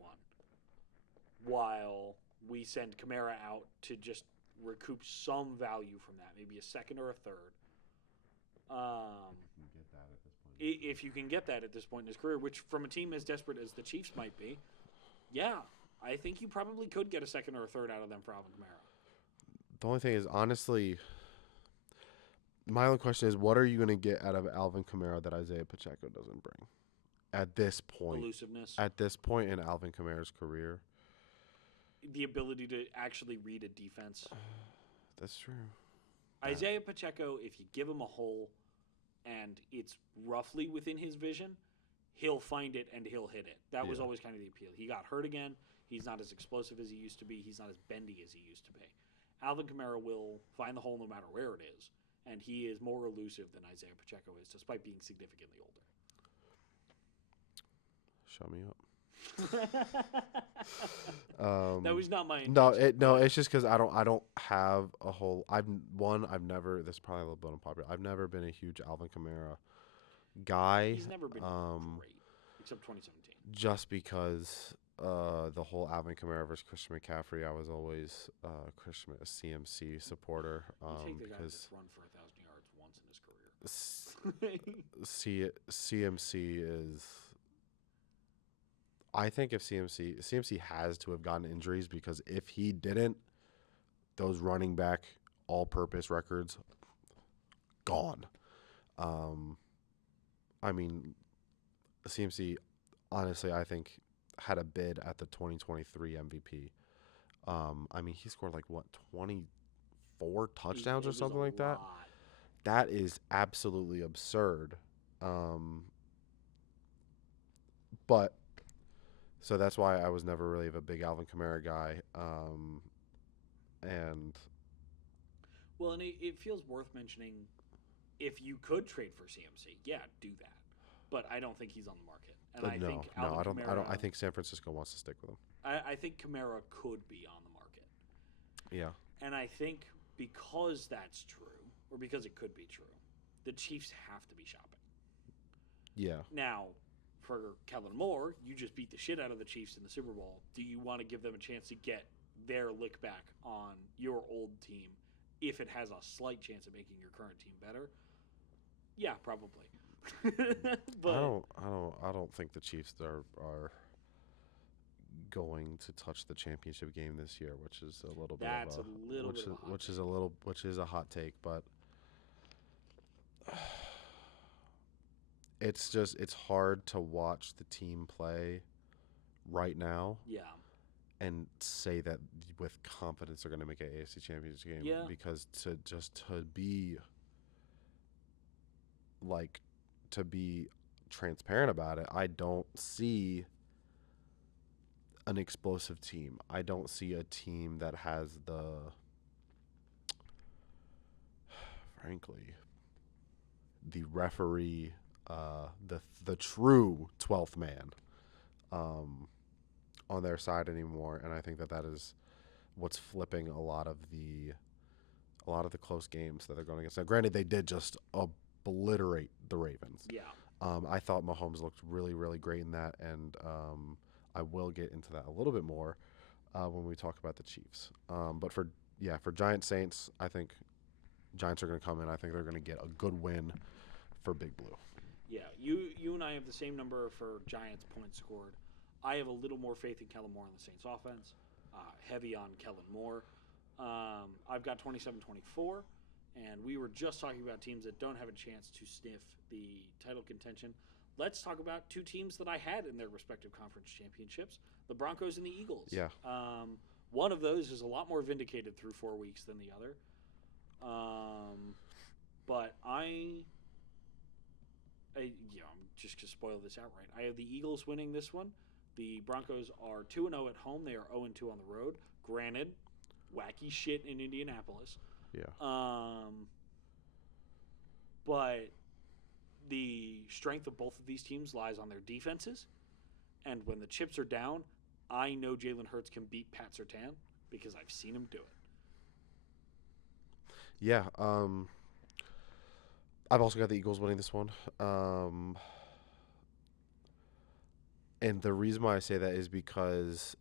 while we send Kamara out to just recoup some value from that, maybe a second or a third. If you can get that at this point in his career, which from a team as desperate as the Chiefs might be, yeah, I think you probably could get a second or a third out of them for Alvin Kamara. The only thing is, honestly, my only question is, what are you going to get out of Alvin Kamara that Isaiah Pacheco doesn't bring at this point? Elusiveness. At this point in Alvin Kamara's career. The ability to actually read a defense. That's true. Isaiah Pacheco, if you give him a hole and it's roughly within his vision, he'll find it and he'll hit it. That was always kind of the appeal. He got hurt again. He's not as explosive as he used to be. He's not as bendy as he used to be. Alvin Kamara will find the hole no matter where it is, and he is more elusive than Isaiah Pacheco is, despite being significantly older. Shut me up. That was not my intention. It's just because I don't have a whole. I've never. This is probably a little bit unpopular. I've never been a huge Alvin Kamara guy. He's never been great, except 2017. Just because the whole Alvin Kamara versus Christian McCaffrey, I was always a CMC supporter. You take the guy that's run for 1,000 yards once in his career. CMC is. I think if CMC has to have gotten injuries, because if he didn't, those running back all-purpose records gone. I mean, CMC, honestly, I think had a bid at the 2023 MVP. I mean, he scored 24 touchdowns or something like that. That is absolutely absurd. But so that's why I was never really a big Alvin Kamara guy. And it feels worth mentioning, if you could trade for CMC, yeah, do that. But I don't think he's on the market. And I think San Francisco wants to stick with him. I think Kamara could be on the market. Yeah. And I think because that's true, or because it could be true, the Chiefs have to be shopping. Yeah. Now, for Kellen Moore, you just beat the shit out of the Chiefs in the Super Bowl. Do you want to give them a chance to get their lick back on your old team if it has a slight chance of making your current team better? Yeah, probably. But I don't think the Chiefs are going to touch the championship game this year, which is a little bit of which is a hot take, but it's hard to watch the team play right now. Yeah. And say that with confidence they're going to make an AFC Championship game. Yeah. Because to be transparent about it, I don't see an explosive team. I don't see a team that has frankly, the referee, the true 12th man on their side anymore, and I think that is what's flipping a lot of the close games that they're going against. Now, granted, they did just obliterate the Ravens. Yeah. I thought Mahomes looked really, really great in that, and I will get into that a little bit more when we talk about the Chiefs. But for Giants Saints, I think Giants are going to come in. I think they're going to get a good win for Big Blue. Yeah, you and I have the same number for Giants points scored. I have a little more faith in Kellen Moore on the Saints offense, heavy on Kellen Moore. I've got 27-24, and we were just talking about teams that don't have a chance to sniff the title contention. Let's talk about two teams that I had in their respective conference championships, the Broncos and the Eagles. Yeah. One of those is a lot more vindicated through 4 weeks than the other. But I'm just going to spoil this outright. I have the Eagles winning this one. The Broncos are 2-0 at home. They are 0-2 on the road. Granted, wacky shit in Indianapolis. Yeah. But the strength of both of these teams lies on their defenses. And when the chips are down, I know Jalen Hurts can beat Pat Surtain because I've seen him do it. Yeah. I've also got the Eagles winning this one. And the reason why I say that is because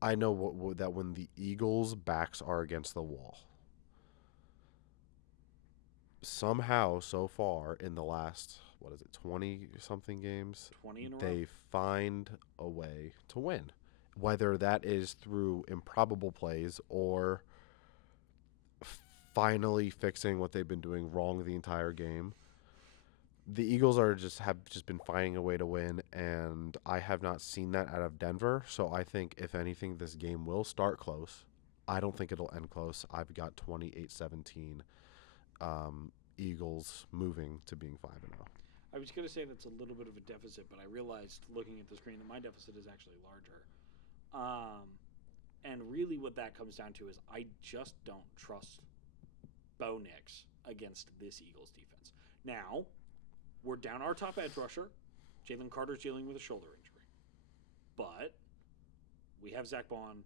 I know that when the Eagles' backs are against the wall, somehow so far in the last, 20-something games, 20 in a row. they find a way to win. Whether that is through improbable plays or finally fixing what they've been doing wrong the entire game. The Eagles have been finding a way to win, and I have not seen that out of Denver. So I think, if anything, this game will start close. I don't think it'll end close. I've got 28-17 Eagles moving to being 5-0. I was going to say that's a little bit of a deficit, but I realized looking at the screen that my deficit is actually larger. And really what that comes down to is I just don't trust Bo Nix against this Eagles defense. Now, we're down our top edge rusher. Jalen Carter's dealing with a shoulder injury. But we have Zach Bond.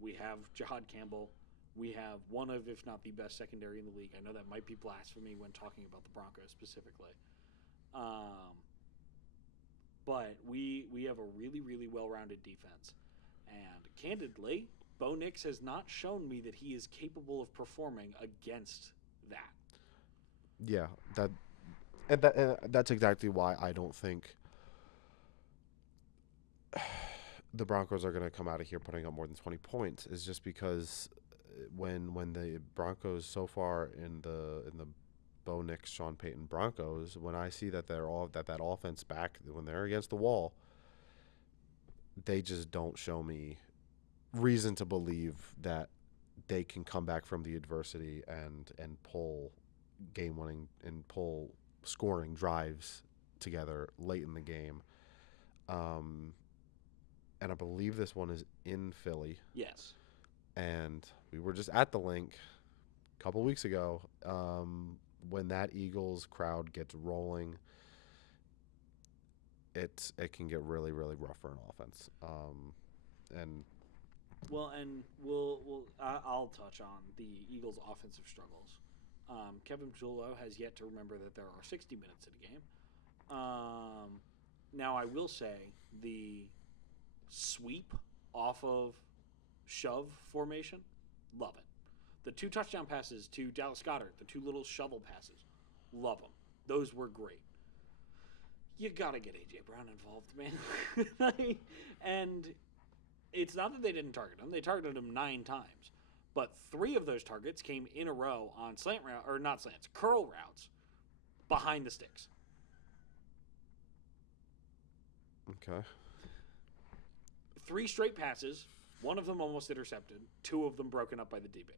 We have Jahad Campbell. We have one of, if not the best secondary in the league. I know that might be blasphemy when talking about the Broncos specifically. But we have a really, really well-rounded defense. And candidly, Bo Nix has not shown me that he is capable of performing against that. Yeah, that's exactly why I don't think the Broncos are going to come out of here putting up more than 20 points. Is just because when the Broncos so far in the Bo Nix, Sean Payton Broncos, when I see that that offense back when they're against the wall, they just don't show me reason to believe that they can come back from the adversity and pull game-winning and pull scoring drives together late in the game. And I believe this one is in Philly. Yes. And we were just at the Link a couple weeks ago. When that Eagles crowd gets rolling, it can get really, really rough for an offense. I'll touch on the Eagles' offensive struggles. Kevin Pachulo has yet to remember that there are 60 minutes in a game. Now, I will say the sweep off of shove formation, love it. The 2 touchdown passes to Dallas Goedert, the 2 little shovel passes, love them. Those were great. You got to get A.J. Brown involved, man. And it's not that they didn't target him. They targeted him 9 times. But 3 of those targets came in a row on curl routes behind the sticks. Okay. 3 straight passes, 1 of them almost intercepted, 2 of them broken up by the DB.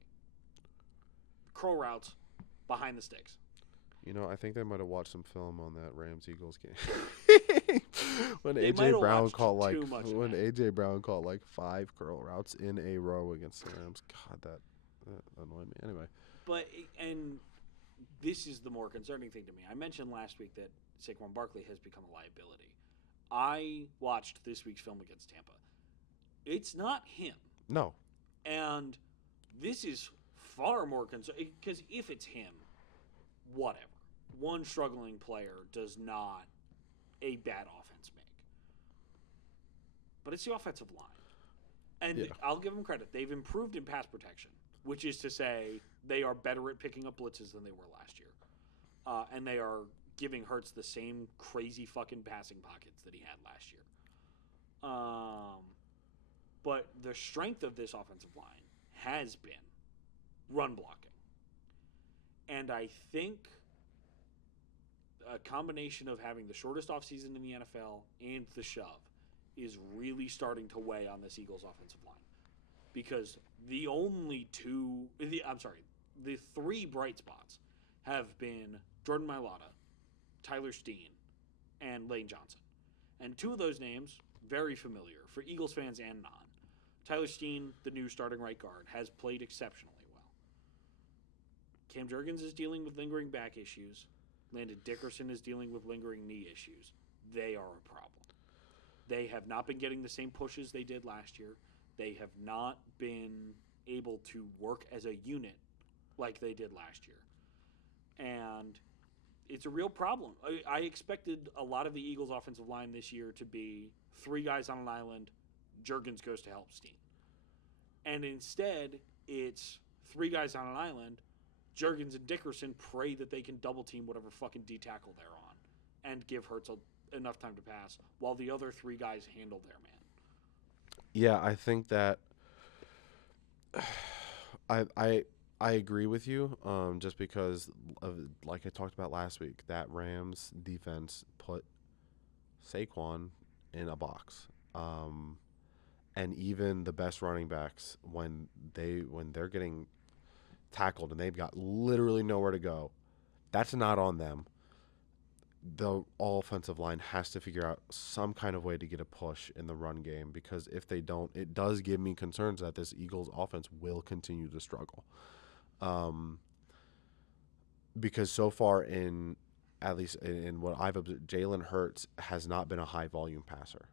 Curl routes behind the sticks. I think they might have watched some film on that Rams-Eagles game. when A.J. Brown caught like 5 curl routes in a row against the Rams. God, that annoyed me. Anyway. And this is the more concerning thing to me. I mentioned last week that Saquon Barkley has become a liability. I watched this week's film against Tampa. It's not him. No. And this is far more concerning because if it's him, whatever. One struggling player does not a bad offense make. But it's the offensive line. And I'll give them credit. They've improved in pass protection, which is to say they are better at picking up blitzes than they were last year. And they are giving Hurts the same crazy fucking passing pockets that he had last year. But the strength of this offensive line has been run blocking. And I think a combination of having the shortest offseason in the NFL and the shove is really starting to weigh on this Eagles offensive line. Because the three bright spots have been Jordan Mailata, Tyler Steen, and Lane Johnson. And two of those names, very familiar for Eagles fans and non. Tyler Steen, the new starting right guard, has played exceptionally well. Cam Jurgens is dealing with lingering back issues. Landon Dickerson is dealing with lingering knee issues. They are a problem. They have not been getting the same pushes they did last year. They have not been able to work as a unit like they did last year. And it's a real problem. I expected a lot of the Eagles' offensive line this year to be three guys on an island, Jurgens goes to help Steen. And instead, it's three guys on an island, Jurgens and Dickerson pray that they can double team whatever fucking D tackle they're on and give Hurts enough time to pass while the other three guys handle their man. Yeah, I think that I agree with you. Just because of, like I talked about last week, that Rams defense put Saquon in a box. And even the best running backs, when they're getting tackled and they've got literally nowhere to go, that's not on them. The offensive line has to figure out some kind of way to get a push in the run game, because if they don't, it does give me concerns that this Eagles offense will continue to struggle. Because so far at least in what I've observed, Jalen Hurts has not been a high volume passer,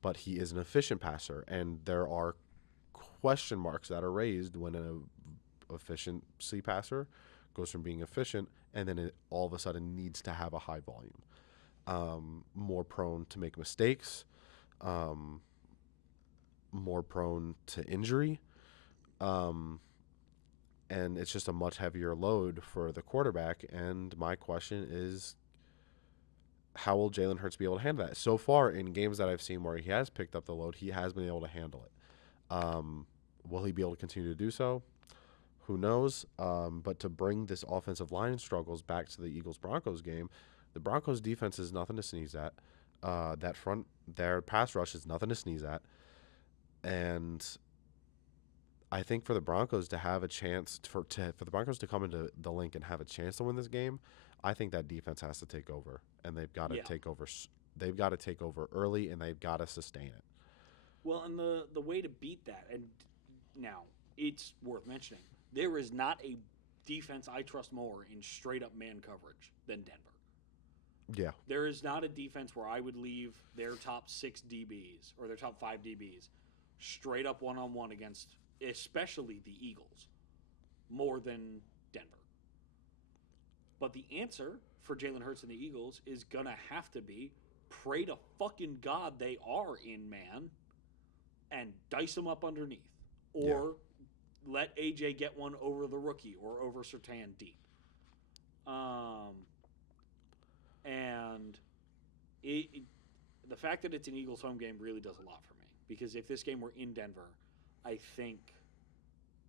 but he is an efficient passer, and there are question marks that are raised when an efficiency passer goes from being efficient and then it all of a sudden needs to have a high volume. More prone to make mistakes, more prone to injury, and it's just a much heavier load for the quarterback. And my question is, how will Jalen Hurts be able to handle that? So far in games that I've seen where he has picked up the load, he has been able to handle it. Will he be able to continue to do so? Who knows? But to bring this offensive line struggles back to the Eagles-Broncos game, the Broncos defense is nothing to sneeze at. Their pass rush is nothing to sneeze at. And I think for the Broncos to have a chance, for the Broncos to come into the Link and have a chance to win this game, I think that defense has to take over, and they've got to take over. They've got to take over early, and they've got to sustain it. Well, and the way to beat that, and now it's worth mentioning, there is not a defense I trust more in straight-up man coverage than Denver. Yeah. There is not a defense where I would leave their top 6 DBs or their top 5 DBs straight up one-on-one against especially the Eagles more than Denver. But the answer for Jalen Hurts and the Eagles is going to have to be pray to fucking God they are in man and dice them up underneath. Or let AJ get one over the rookie or over Surtain deep. And the fact that it's an Eagles home game really does a lot for me. Because if this game were in Denver, I think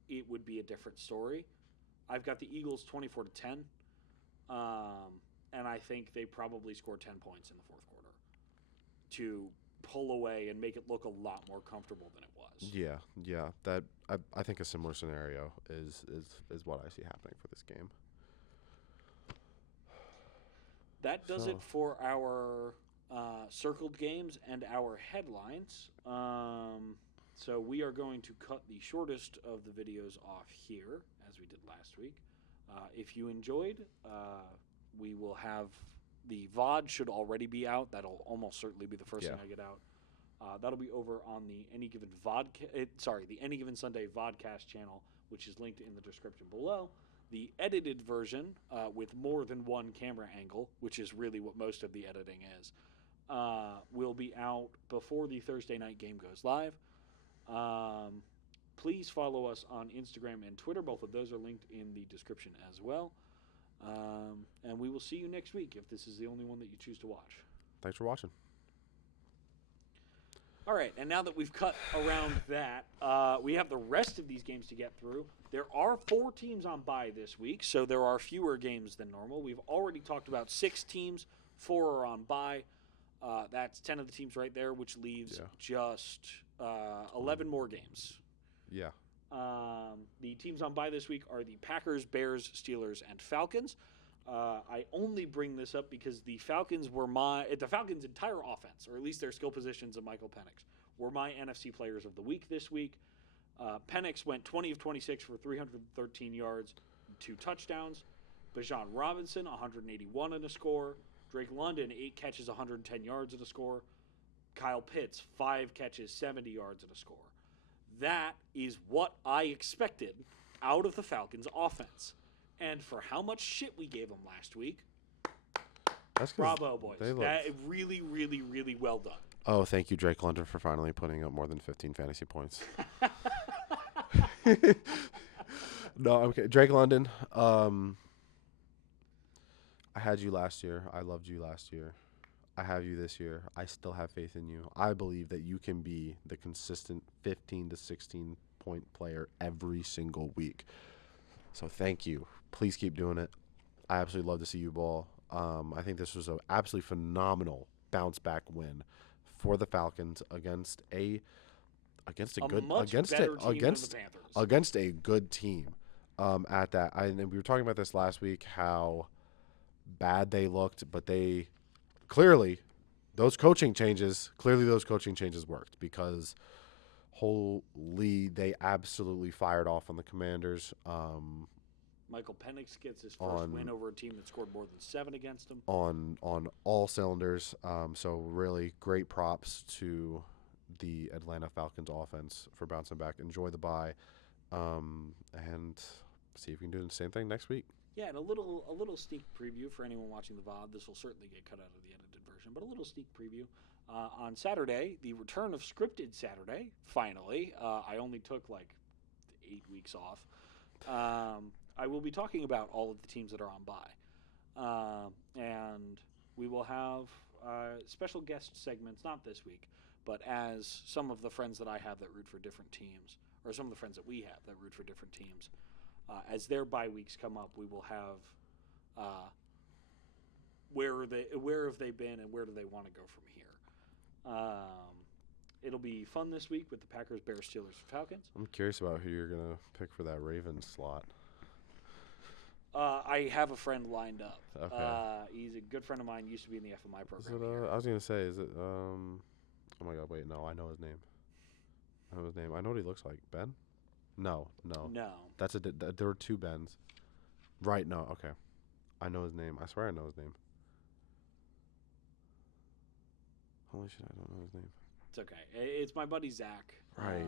it would be a different story. I've got the Eagles 24-10. And I think they probably score 10 points in the fourth quarter to pull away and make it look a lot more comfortable than it was. Yeah. That I think a similar scenario is what I see happening for this game. That does it for our circled games and our headlines. So we are going to cut the shortest of the videos off here, as we did last week. If you enjoyed, we will have the VOD should already be out. That'll almost certainly be the first thing I get out. That'll be over on the Any Given Sunday vodcast channel, which is linked in the description below. The edited version with more than one camera angle, which is really what most of the editing is, will be out before the Thursday night game goes live. Please follow us on Instagram and Twitter. Both of those are linked in the description as well. And we will see you next week if this is the only one that you choose to watch. Thanks for watching. All right, and now that we've cut around that, we have the rest of these games to get through. There are 4 teams on bye this week, so there are fewer games than normal. We've already talked about 6 teams, 4 are on bye. That's 10 of the teams right there, which leaves just 11 more games. Yeah. The teams on bye this week are the Packers, Bears, Steelers, and Falcons. I only bring this up because the Falcons' entire offense, or at least their skill positions and Michael Penix, were my NFC players of the week this week. Penix went 20 of 26 for 313 yards, 2 touchdowns. Bijan Robinson, 181 and a score. Drake London, 8 catches, 110 yards and a score. Kyle Pitts, 5 catches, 70 yards and a score. That is what I expected out of the Falcons' offense. And for how much shit we gave them last week, bravo, boys. That really, really, really well done. Oh, thank you, Drake London, for finally putting up more than 15 fantasy points. No, okay. Drake London, I had you last year. I loved you last year. I have you this year. I still have faith in you. I believe that you can be the consistent 15 to 16 point player every single week. So thank you. Please keep doing it. I absolutely love to see you ball. I think this was an absolutely phenomenal bounce back win for the Falcons against a good team. At that, and we were talking about this last week, how bad they looked, but they clearly those coaching changes worked, because holy, they absolutely fired off on the Commanders. Michael Penix gets his first win over a team that scored more than 7 against him. On all cylinders. So really great props to the Atlanta Falcons offense for bouncing back. Enjoy the bye, and see if we can do the same thing next week. Yeah, and a little sneak preview for anyone watching the VOD. This will certainly get cut out of the edited version, but a little sneak preview. On Saturday, the return of Scripted Saturday, finally. I only took like 8 weeks off. I will be talking about all of the teams that are on bye. And we will have special guest segments, not this week, but as some of the friends that I have that root for different teams, or some of the friends that we have that root for different teams, as their bye weeks come up, we will have where have they been and where do they want to go from here. It'll be fun this week with the Packers, Bears, Steelers, and Falcons. I'm curious about who you're going to pick for that Ravens slot. I have a friend lined up. Okay. He's a good friend of mine, used to be in the FMI program. Is it, I was going to say, is it, oh my God, wait, no, I know his name. I know what he looks like. Ben? No. There were 2 Bens. Right, no, okay. I know his name. I swear I know his name. Holy shit, I don't know his name. It's okay. It's my buddy Zach. Right.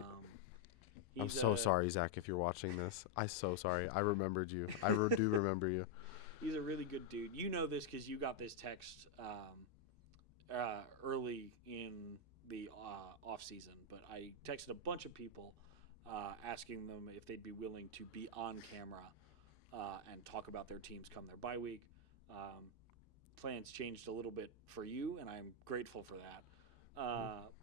I'm so sorry, Zach, if you're watching this. I'm so sorry. I remembered you. I do remember you. He's a really good dude. You know this because you got this text early in the off season. But I texted a bunch of people asking them if they'd be willing to be on camera and talk about their teams come their bye week. Plans changed a little bit for you, and I'm grateful for that.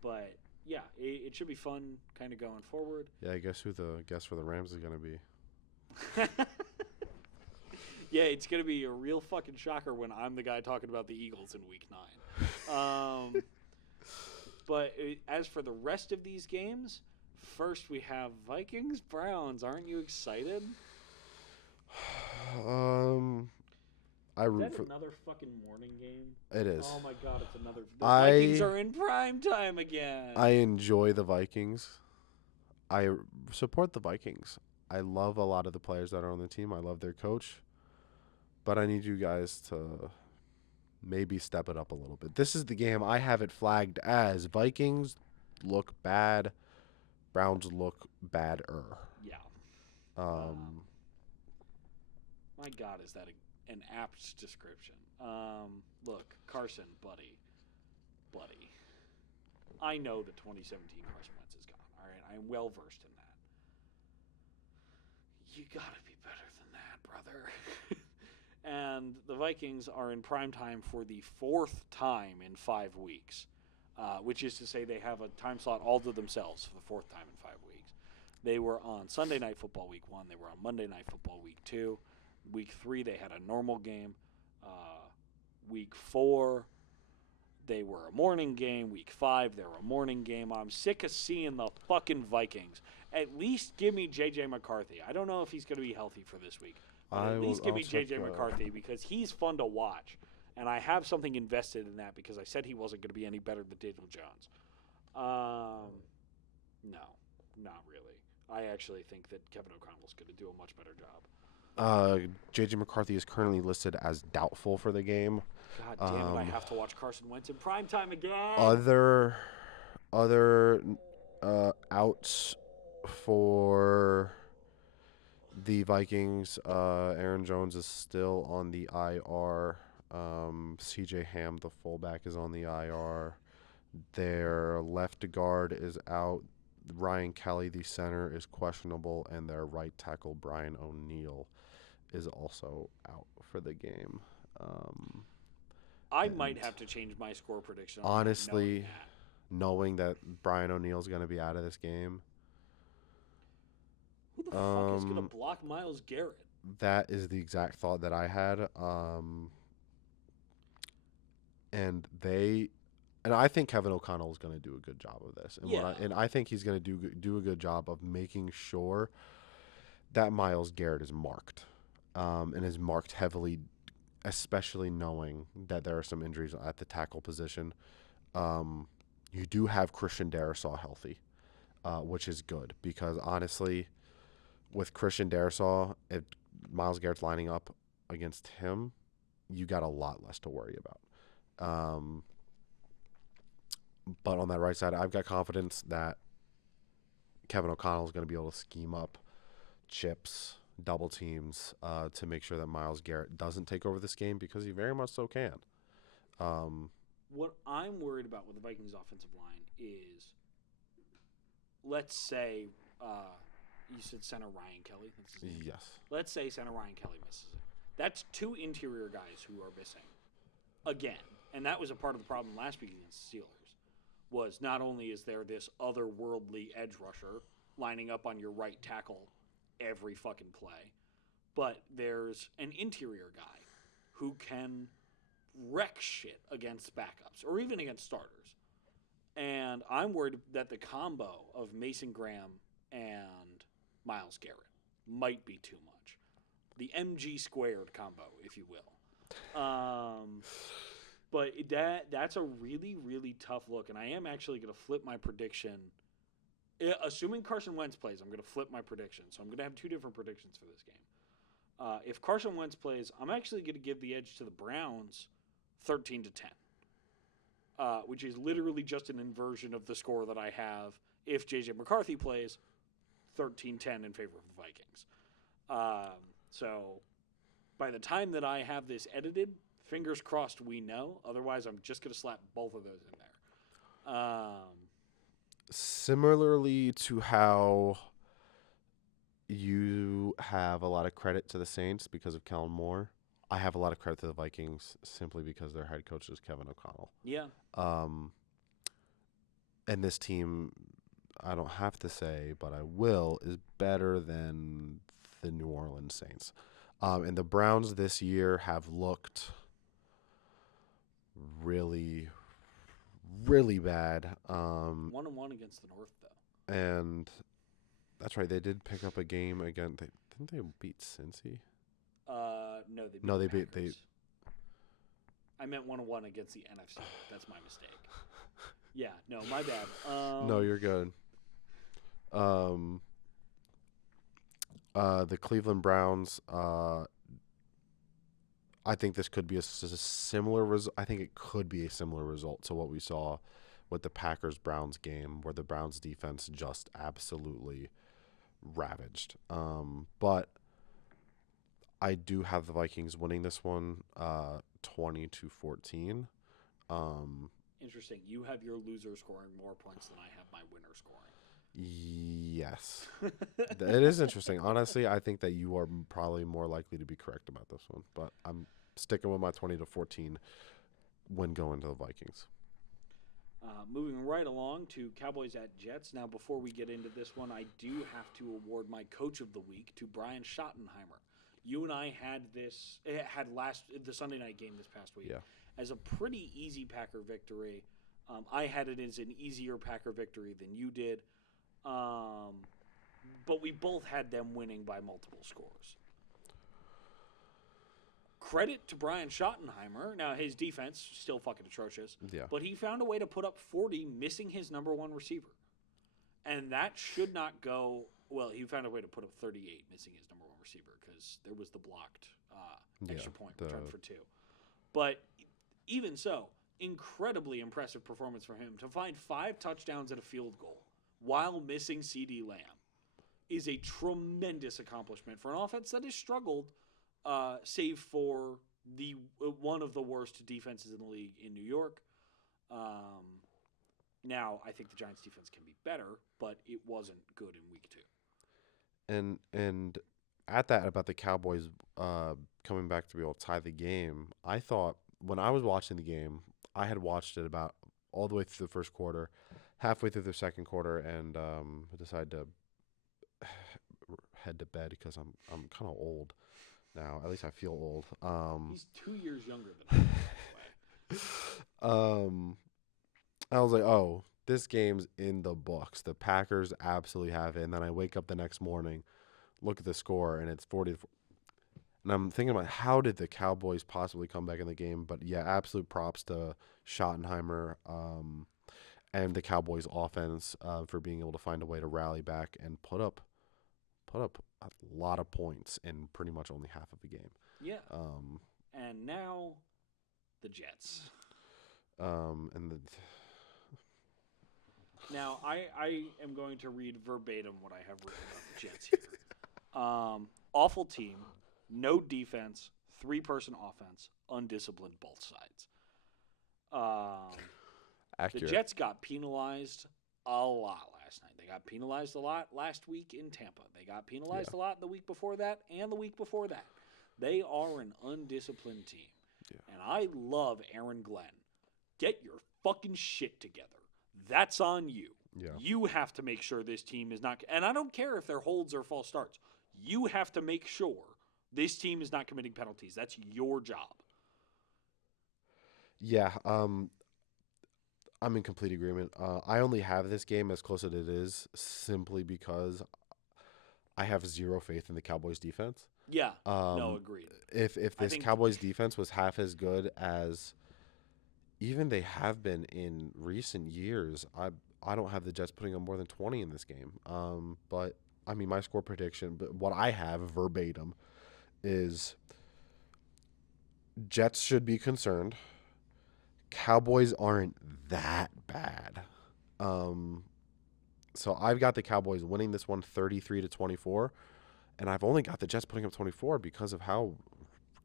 But yeah, it should be fun kind of going forward. Yeah, I guess who the guest for the Rams is going to be. Yeah, it's going to be a real fucking shocker when I'm the guy talking about the Eagles in week 9. But as for the rest of these games, first we have Vikings-Browns. Aren't you excited? Is that another fucking morning game? It is. Oh my God, it's another. The Vikings are in prime time again. I enjoy the Vikings. I support the Vikings. I love a lot of the players that are on the team. I love their coach. But I need you guys to maybe step it up a little bit. This is the game I have it flagged as Vikings look bad, Browns look badder. Yeah. My God, is that an apt description? Look, Carson, buddy. buddy. I know that 2017 Carson Wentz is gone. All right, I am well versed in that. You gotta be better than that, brother. And the Vikings are in prime time for the 4th time in 5 weeks, which is to say they have a time slot all to themselves for the 4th time in 5 weeks. They were on Sunday Night Football Week 1. They were on Monday Night Football Week 2. Week 3, they had a normal game. Week 4, they were a morning game. Week 5, they were a morning game. I'm sick of seeing the fucking Vikings. At least give me J.J. McCarthy. I don't know if he's going to be healthy for this week. But at least give me J.J. McCarthy because he's fun to watch. And I have something invested in that because I said he wasn't going to be any better than Daniel Jones. No, not really. I actually think that Kevin O'Connell's going to do a much better job. J.J. McCarthy is currently listed as doubtful for the game. God damn it, I have to watch Carson Wentz in primetime again. Other outs for the Vikings, Aaron Jones is still on the IR. C.J. Ham, the fullback, is on the IR. Their left guard is out. Ryan Kelly, the center, is questionable, and their right tackle, Brian O'Neill, is also out for the game. I might have to change my score prediction. Honestly, knowing that Brian O'Neill is going to be out of this game. Who the fuck is going to block Myles Garrett? That is the exact thought that I had. And I think Kevin O'Connell is going to do a good job of this. And I think he's going to do a good job of making sure that Myles Garrett is marked. And is marked heavily, especially knowing that there are some injuries at the tackle position. You do have Christian Darrisaw healthy, which is good because honestly, with Christian Darrisaw, if Myles Garrett's lining up against him, you got a lot less to worry about. But on that right side, I've got confidence that Kevin O'Connell is going to be able to scheme up chips, double teams to make sure that Myles Garrett doesn't take over this game because he very much so can. What I'm worried about with the Vikings offensive line is, let's say, you said center Ryan Kelly. That's his name. Yes. Let's say center Ryan Kelly misses it. That's 2 interior guys who are missing again. And that was a part of the problem last week against the Steelers, was not only is there this otherworldly edge rusher lining up on your right tackle every fucking play, but there's an interior guy who can wreck shit against backups or even against starters. And I'm worried that the combo of Mason Graham and Myles Garrett might be too much. The MG squared combo, if you will. But that's a really, really tough look. And I am actually going to flip my prediction. Assuming Carson Wentz plays, I'm going to flip my prediction. So I'm going to have 2 different predictions for this game. If Carson Wentz plays, I'm actually going to give the edge to the Browns 13-10, which is literally just an inversion of the score that I have if J.J. McCarthy plays, 13-10 in favor of the Vikings. So by the time that I have this edited, fingers crossed we know. Otherwise, I'm just going to slap both of those in there. Similarly to how you have a lot of credit to the Saints because of Kellen Moore, I have a lot of credit to the Vikings simply because their head coach is Kevin O'Connell. Yeah. And this team, I don't have to say, but I will, is better than the New Orleans Saints. And the Browns this year have looked really, really bad. 1-1 against the North, though. And that's right. They did pick up a game again. Didn't they beat Cincy? No, they beat they. I meant 1-1 against the NFC. That's my mistake. Yeah, no, my bad. No, you're good. The Cleveland Browns. I think this could be a similar result. I think it could be a similar result to what we saw with the Packers-Browns game, where the Browns defense just absolutely ravaged. But I do have the Vikings winning this one, 20-14. Interesting. You have your loser scoring more points than I have my winner scoring. Yes. It is interesting. Honestly, I think that you are probably more likely to be correct about this one, but I'm sticking with my 20-14 when going to the Vikings. Moving right along to Cowboys at Jets. Now, before we get into this one, I do have to award my coach of the week to Brian Schottenheimer. You and I had the Sunday night game this past week as a pretty easy Packer victory. I had it as an easier Packer victory than you did, but we both had them winning by multiple scores. Credit to Brian Schottenheimer. Now, his defense still fucking atrocious. Yeah. But he found a way to put up 40, missing his number one receiver. And that should not go... Well, he found a way to put up 38, missing his number one receiver, because there was the blocked extra point return for 2. But even so, incredibly impressive performance for him. To find 5 touchdowns and a field goal while missing CeeDee Lamb is a tremendous accomplishment for an offense that has struggled... save for the one of the worst defenses in the league in New York. Now, I think the Giants' defense can be better, but it wasn't good in week 2. And at that, about the Cowboys coming back to be able to tie the game, I thought when I was watching the game, I had watched it about all the way through the first quarter, halfway through the second quarter, and decided to head to bed because I'm kind of old. Now, at least I feel old. He's 2 years younger than me, by the way. I was like, oh, this game's in the books. The Packers absolutely have it. And then I wake up the next morning, look at the score, and it's 40-4. And I'm thinking about how did the Cowboys possibly come back in the game? But, yeah, absolute props to Schottenheimer and the Cowboys offense for being able to find a way to rally back and put up a lot of points in pretty much only half of the game. Yeah. And now the Jets. Now I am going to read verbatim what I have written about the Jets here. Awful team, no defense, 3-person offense, undisciplined both sides. Accurate. The Jets got penalized a lot last night. They got penalized a lot last week in Tampa. They got penalized a lot the week before that and the week before that. They are an undisciplined team. Yeah. And I love Aaron Glenn. Get your fucking shit together. That's on you. Yeah. You have to make sure this team is not... And I don't care if they're holds or false starts. You have to make sure this team is not committing penalties. That's your job. Yeah, I'm in complete agreement. I only have this game as close as it is simply because I have zero faith in the Cowboys defense. Yeah, no, agreed. If this Cowboys defense was half as good as even they have been in recent years, I don't have the Jets putting up more than 20 in this game. But, I mean, my score prediction, but what I have verbatim is Jets should be concerned. Cowboys aren't that bad. So I've got the Cowboys winning this one 33-24, and I've only got the Jets putting up 24 because of how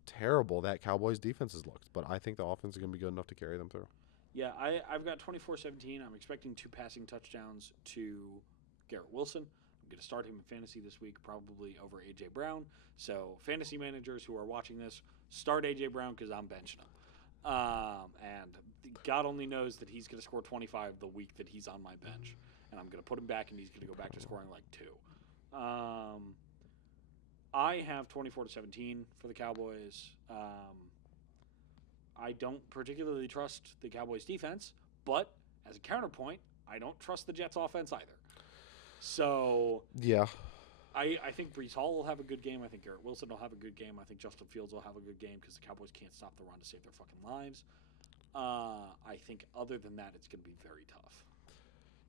terrible that Cowboys defense has looked. But I think the offense is going to be good enough to carry them through. Yeah, I've got 24-17. I'm expecting 2 passing touchdowns to Garrett Wilson. I'm going to start him in fantasy this week, probably over A.J. Brown. So fantasy managers who are watching this, start A.J. Brown because I'm benching him. And God only knows that he's going to score 25 the week that he's on my bench. And I'm going to put him back, and he's going to go back to scoring like 2. I have 24-17 for the Cowboys. I don't particularly trust the Cowboys defense, but as a counterpoint, I don't trust the Jets offense either. So yeah, I think Breece Hall will have a good game. I think Garrett Wilson will have a good game. I think Justin Fields will have a good game because the Cowboys can't stop the run to save their fucking lives. I think other than that, it's going to be very tough.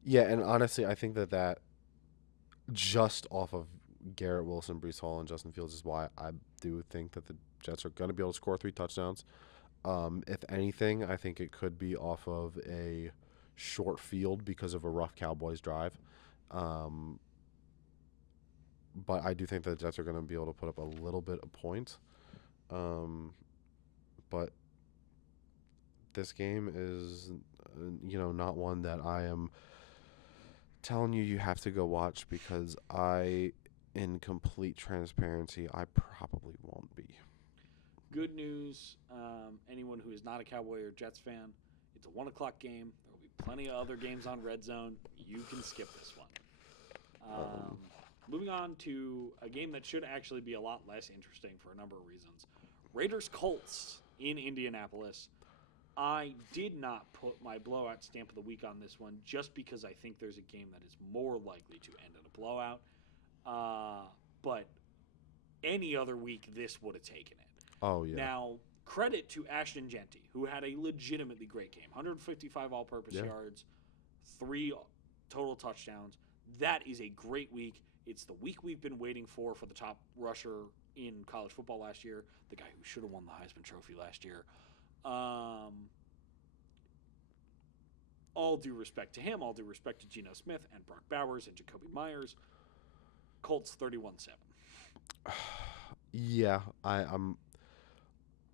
Yeah, and honestly, I think that just off of Garrett Wilson, Breece Hall, and Justin Fields is why I do think that the Jets are going to be able to score 3 touchdowns. If anything, I think it could be off of a short field because of a rough Cowboys drive. But I do think that the Jets are going to be able to put up a little bit of points. But this game is not one that I am telling you have to go watch, because in complete transparency, I probably won't be. Good news, anyone who is not a Cowboy or Jets fan, it's a 1 o'clock game. There will be plenty of other games on Red Zone. You can skip this one. Moving on to a game that should actually be a lot less interesting for a number of reasons. Raiders-Colts in Indianapolis. I did not put my blowout stamp of the week on this one just because I think there's a game that is more likely to end in a blowout. But any other week, this would have taken it. Oh, yeah. Now, credit to Ashton Genty, who had a legitimately great game. 155 all-purpose yards, 3 total touchdowns. That is a great week. It's the week we've been waiting for the top rusher in college football last year, the guy who should have won the Heisman Trophy last year. All due respect to him, all due respect to Geno Smith and Brock Bowers and Jacoby Myers. Colts 31-7. Yeah, I'm.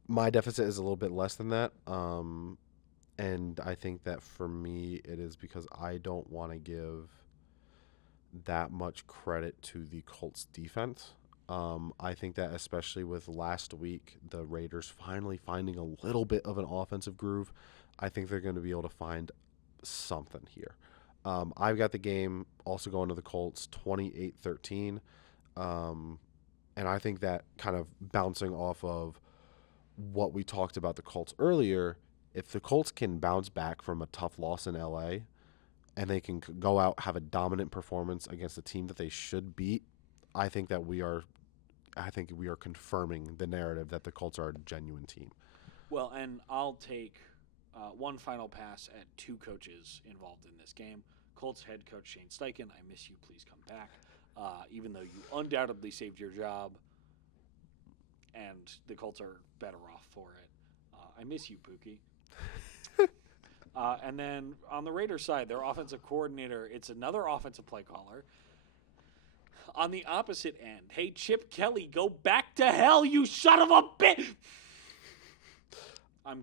My deficit is a little bit less than that, and I think that for me it is because I don't want to give that much credit to the Colts defense. I think that especially with last week, the Raiders finally finding a little bit of an offensive groove, I think they're going to be able to find something here. I've got the game also going to the Colts 28-13. And I think that kind of bouncing off of what we talked about the Colts earlier, if the Colts can bounce back from a tough loss in LA and they can go out, have a dominant performance against a team that they should beat, I think we are confirming the narrative that the Colts are a genuine team. Well, and I'll take one final pass at 2 coaches involved in this game. Colts head coach Shane Steichen, I miss you. Please come back. Even though you undoubtedly saved your job, and the Colts are better off for it. I miss you, Pookie. And then on the Raiders side, their offensive coordinator, it's another offensive play caller. On the opposite end, hey, Chip Kelly, go back to hell, you son of a bitch!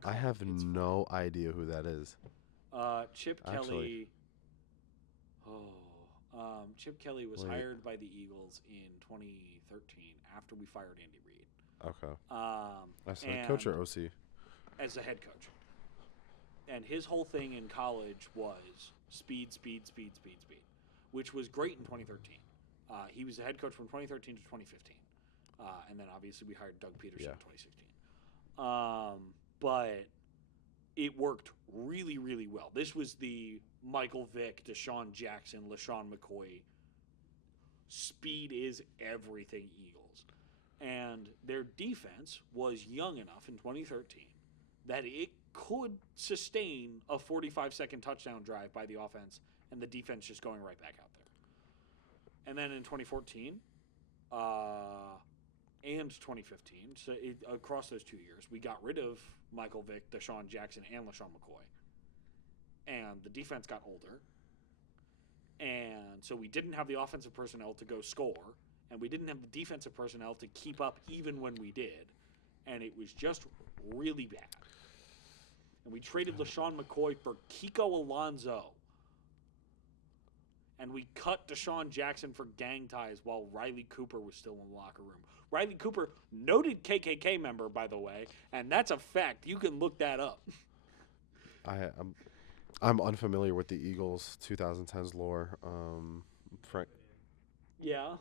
I have no idea who that is. Chip Kelly. Chip Kelly was hired by the Eagles in 2013 after we fired Andy Reid. Okay. As a coach or OC? As a head coach. And his whole thing in college was speed, which was great in 2013. He was the head coach from 2013 to 2015. And then obviously we hired Doug Peterson in 2016. But it worked really, really well. This was the Michael Vick, Deshaun Jackson, LaShawn McCoy. Speed is everything Eagles. And their defense was young enough in 2013 that it could sustain a 45-second touchdown drive by the offense and the defense just going right back out there. And then in 2014 and 2015, so across those 2 years, we got rid of Michael Vick, Deshaun Jackson, and LaShawn McCoy. And the defense got older. And so we didn't have the offensive personnel to go score. And we didn't have the defensive personnel to keep up even when we did. And it was just really bad. And we traded LaShawn McCoy for Kiko Alonso. And we cut Deshaun Jackson for gang ties while Riley Cooper was still in the locker room. Riley Cooper, noted KKK member, by the way, and that's a fact. You can look that up. I'm unfamiliar with the Eagles 2010s lore. Frank. Yeah.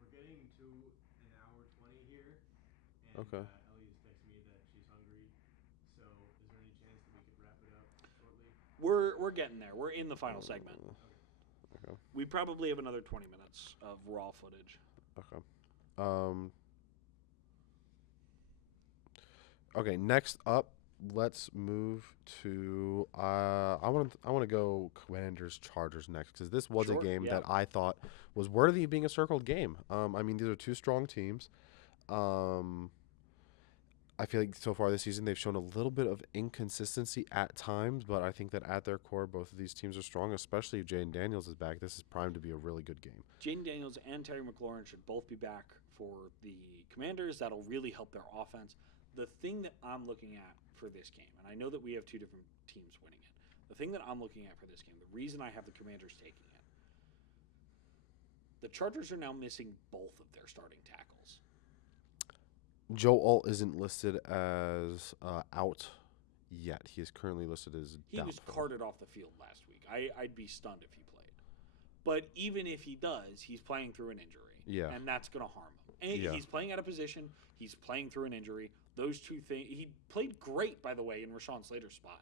We're getting to an hour 20 here. And, okay. Ellie's texted me that she's hungry. So is there any chance that we could wrap it up shortly? We're getting there. We're in the final segment. Okay. We probably have another 20 minutes of raw footage. Okay. Okay, next up, let's move to I want to go Commanders Chargers next, because this was a game that I thought was worthy of being a circled game. I mean, these are 2 strong teams. I feel like so far this season they've shown a little bit of inconsistency at times, but I think that at their core, both of these teams are strong, especially if Jaden Daniels is back. This is primed to be a really good game. Jaden Daniels and Terry McLaurin should both be back for the Commanders. That'll really help their offense. The thing that I'm looking at for this game, and I know that we have 2 different teams winning it, The thing that I'm looking at for this game, the reason I have the Commanders taking it, the Chargers are now missing both of their starting tackles. Joe Alt isn't listed as out yet. He is currently listed as He doubtful. was carted off the field last week. I'd be stunned if he played. But even if he does, he's playing through an injury. Yeah. And that's going to harm him. And Yeah. he's playing out of position. He's playing through an injury. Those two things. He played great, by the way, in Rashawn Slater's spot.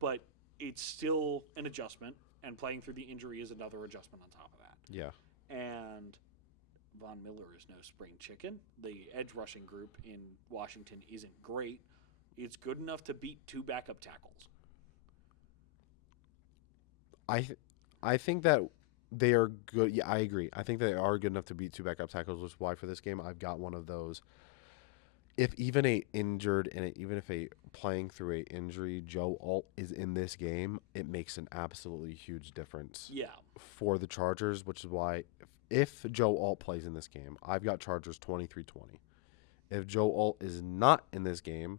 But it's still an adjustment, and playing through the injury is another adjustment on top of that. Yeah. And Von Miller is no spring chicken. The edge rushing group in Washington isn't great. It's good enough to beat two backup tackles. I think that they are good. Yeah, I agree. I think they are good enough to beat two backup tackles, which is why for this game I've got one of those. If even a injured and even if a playing through a injury Joe Alt is in this game, it makes an absolutely huge difference. Yeah. For the Chargers, which is why if Joe Alt plays in this game, I've got Chargers 23-20. If Joe Alt is not in this game,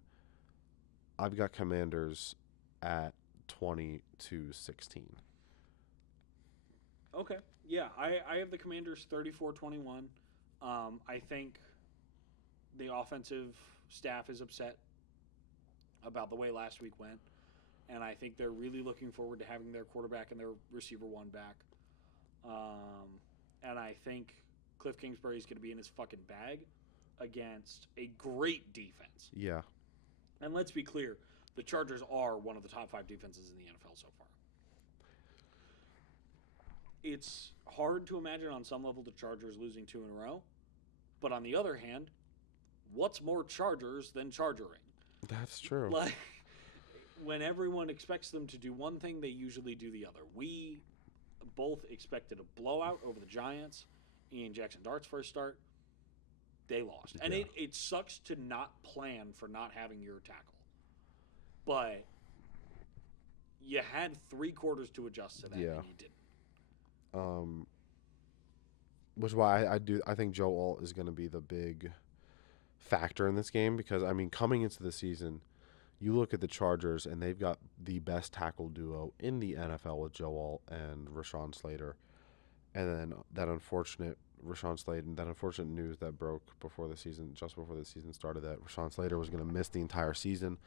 I've got Commanders at 20-16. Okay. Yeah, I have the Commanders 34-21. I think the offensive staff is upset about the way last week went, and I think they're really looking forward to having their quarterback and their receiver one back. And I think Cliff Kingsbury is going to be in his fucking bag against a great defense. Yeah. And let's be clear, the Chargers are one of the top 5 defenses in the NFL so far. It's hard to imagine on some level the Chargers losing 2 in a row. But on the other hand, what's more Chargers than chargering? That's true. Like, when everyone expects them to do one thing, they usually do the other. We both expected a blowout over the Giants in Jackson Dart's first start. They lost. And Yeah. it sucks to not plan for not having your tackle. But you had 3 quarters to adjust to that, Yeah. and you didn't. Which is why I think Joe Alt is going to be the big factor in this game because, I mean, coming into the season, you look at the Chargers and they've got the best tackle duo in the NFL with Joe Alt and Rashawn Slater. And then that unfortunate news that broke just before the season started, that Rashawn Slater was going to miss the entire season.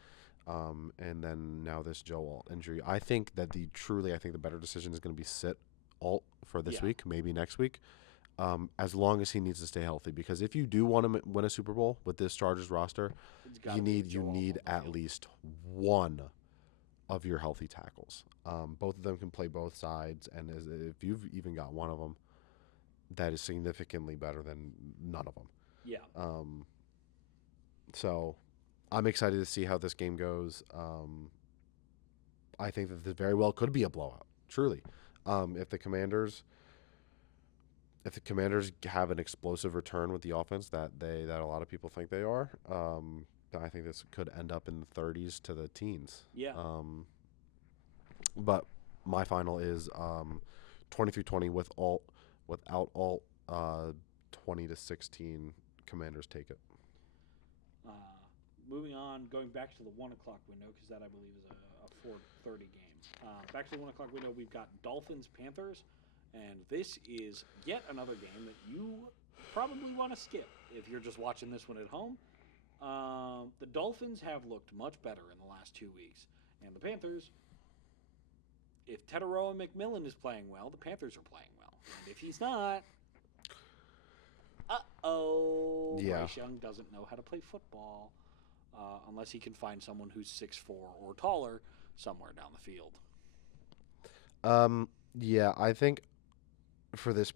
And then now this Joe Alt injury. I think that the better decision is going to be sit Alt for this week, maybe next week, as long as he needs to stay healthy. Because if you do want to win a Super Bowl with this Chargers roster, you need at least one of your healthy tackles. Both of them can play both sides, and if you've even got one of them, that is significantly better than none of them. Yeah. So I'm excited to see how this game goes. I think that this very well could be a blowout, truly. If the Commanders have an explosive return with the offense that a lot of people think they are, I think this could end up in the 30s to the teens. Yeah. But my final is 23-20 without Alt, 20-16. Commanders take it. Moving on, going back to the 1 o'clock window, because that I believe is a 4:30 game. Back to the 1 o'clock window, we've got Dolphins-Panthers, and this is yet another game that you probably want to skip if you're just watching this one at home. The Dolphins have looked much better in the last 2 weeks, and the Panthers, if Teteroa McMillan is playing well, the Panthers are playing well. And if he's not, Yeah. Bryce Young doesn't know how to play football. Unless he can find someone who's 6'4" or taller somewhere down the field. Yeah, I think for this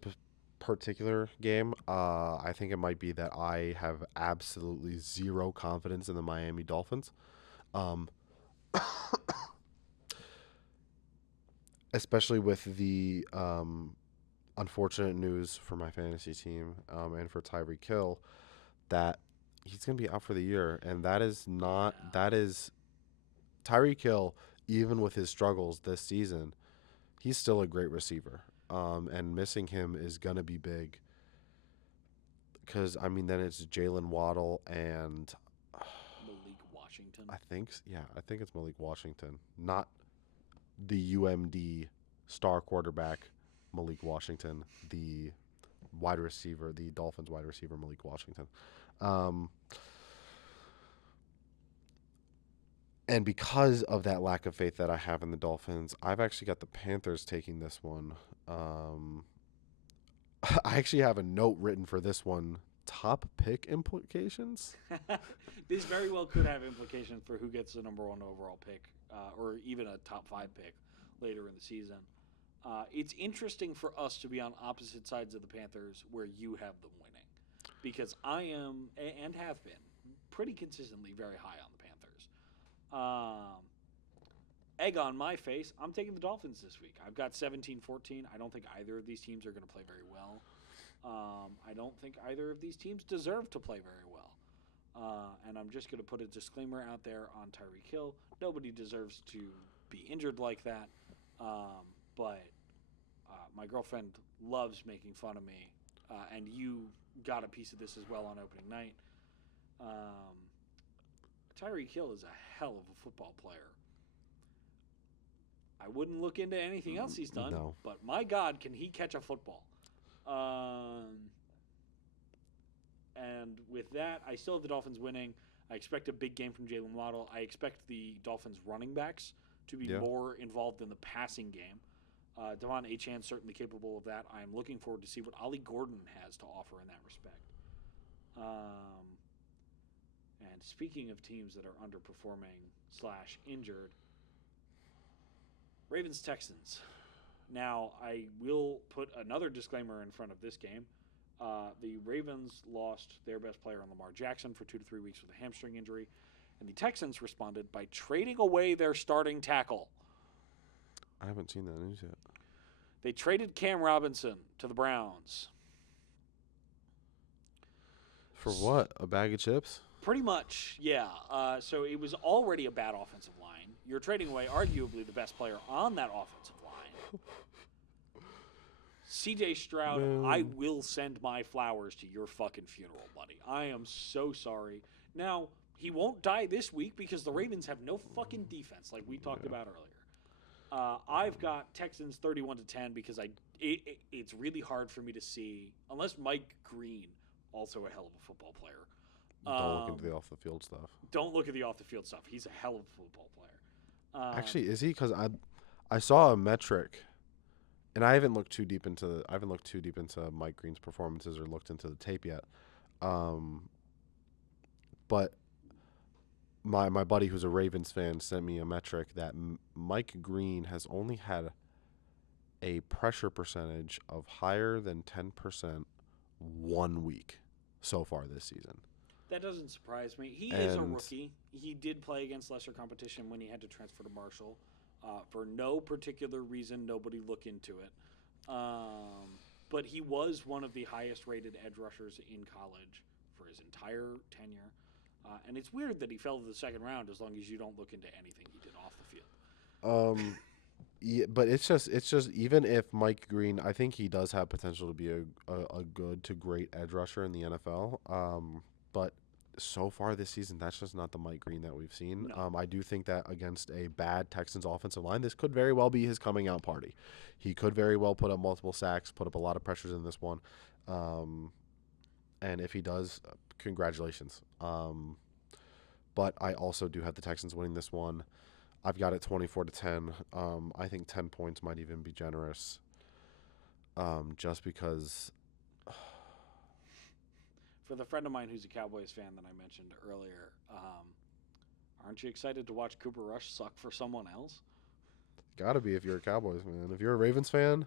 particular game, I think it might be that I have absolutely zero confidence in the Miami Dolphins. Especially with the unfortunate news for my fantasy team and for Tyreek Hill that he's going to be out for the year. And that is Tyreek Hill, even with his struggles this season, he's still a great receiver. And missing him is going to be big. Because, I mean, then it's Jalen Waddle and Malik Washington. I think it's Malik Washington. Not the UMD star quarterback Malik Washington, the wide receiver, the Dolphins wide receiver Malik Washington. And because of that lack of faith that I have in the Dolphins, I've actually got the Panthers taking this one. I actually have a note written for this one. Top pick implications? This very well could have implications for who gets the number 1 overall pick, or even a top 5 pick later in the season. It's interesting for us to be on opposite sides of the Panthers where you have them winning, because I am, and have been, pretty consistently very high on the Panthers. Egg on my face, I'm taking the Dolphins this week. I've got 17-14. I don't think either of these teams are going to play very well. I don't think either of these teams deserve to play very well. And I'm just going to put a disclaimer out there on Tyreek Hill. Nobody deserves to be injured like that. But my girlfriend loves making fun of me. And you got a piece of this as well on opening night. Tyreek Hill is a hell of a football player. I wouldn't look into anything else he's done, No. but my God, can he catch a football? And with that, I still have the Dolphins winning. I expect a big game from Jalen Waddle. I expect the Dolphins running backs to be more involved in the passing game. Devon Achane certainly capable of that. I am looking forward to see what Ollie Gordon has to offer in that respect. And speaking of teams that are underperforming/injured, Ravens-Texans. Now, I will put another disclaimer in front of this game. The Ravens lost their best player in Lamar Jackson for 2 to 3 weeks with a hamstring injury, and the Texans responded by trading away their starting tackle. I haven't seen that news yet. They traded Cam Robinson to the Browns. For what? A bag of chips? Pretty much, yeah. So it was already a bad offensive line. You're trading away arguably the best player on that offensive line. C.J. Stroud, I will send my flowers to your fucking funeral, buddy. I am so sorry. Now, he won't die this week because the Ravens have no fucking defense, like we talked about earlier. I've got Texans 31-10 because it's really hard for me to see, unless Mike Green, also a hell of a football player. Don't look into the off-the-field stuff. Don't look at the off-the-field stuff. He's a hell of a football player. Actually, is he? Because I saw a metric, and I haven't looked too deep into Mike Green's performances or looked into the tape yet. But my buddy who's a Ravens fan sent me a metric that Mike Green has only had a pressure percentage of higher than 10% 1 week so far this season. That doesn't surprise me. He is a rookie. He did play against lesser competition when he had to transfer to Marshall. For no particular reason, nobody looked into it. But he was one of the highest-rated edge rushers in college for his entire tenure. And it's weird that he fell to the second round as long as you don't look into anything he did off the field. Yeah, but it's just even if Mike Green, I think he does have potential to be a good to great edge rusher in the NFL. But so far this season, that's just not the Mike Green that we've seen. No. I do think that against a bad Texans offensive line, this could very well be his coming out party. He could very well put up multiple sacks, put up a lot of pressures in this one. And if he does, congratulations. But I also do have the Texans winning this one. I've got it 24-10. I think 10 points might even be generous. Just because. For the friend of mine who's a Cowboys fan that I mentioned earlier, aren't you excited to watch Cooper Rush suck for someone else? Gotta be if you're a Cowboys fan. If you're a Ravens fan,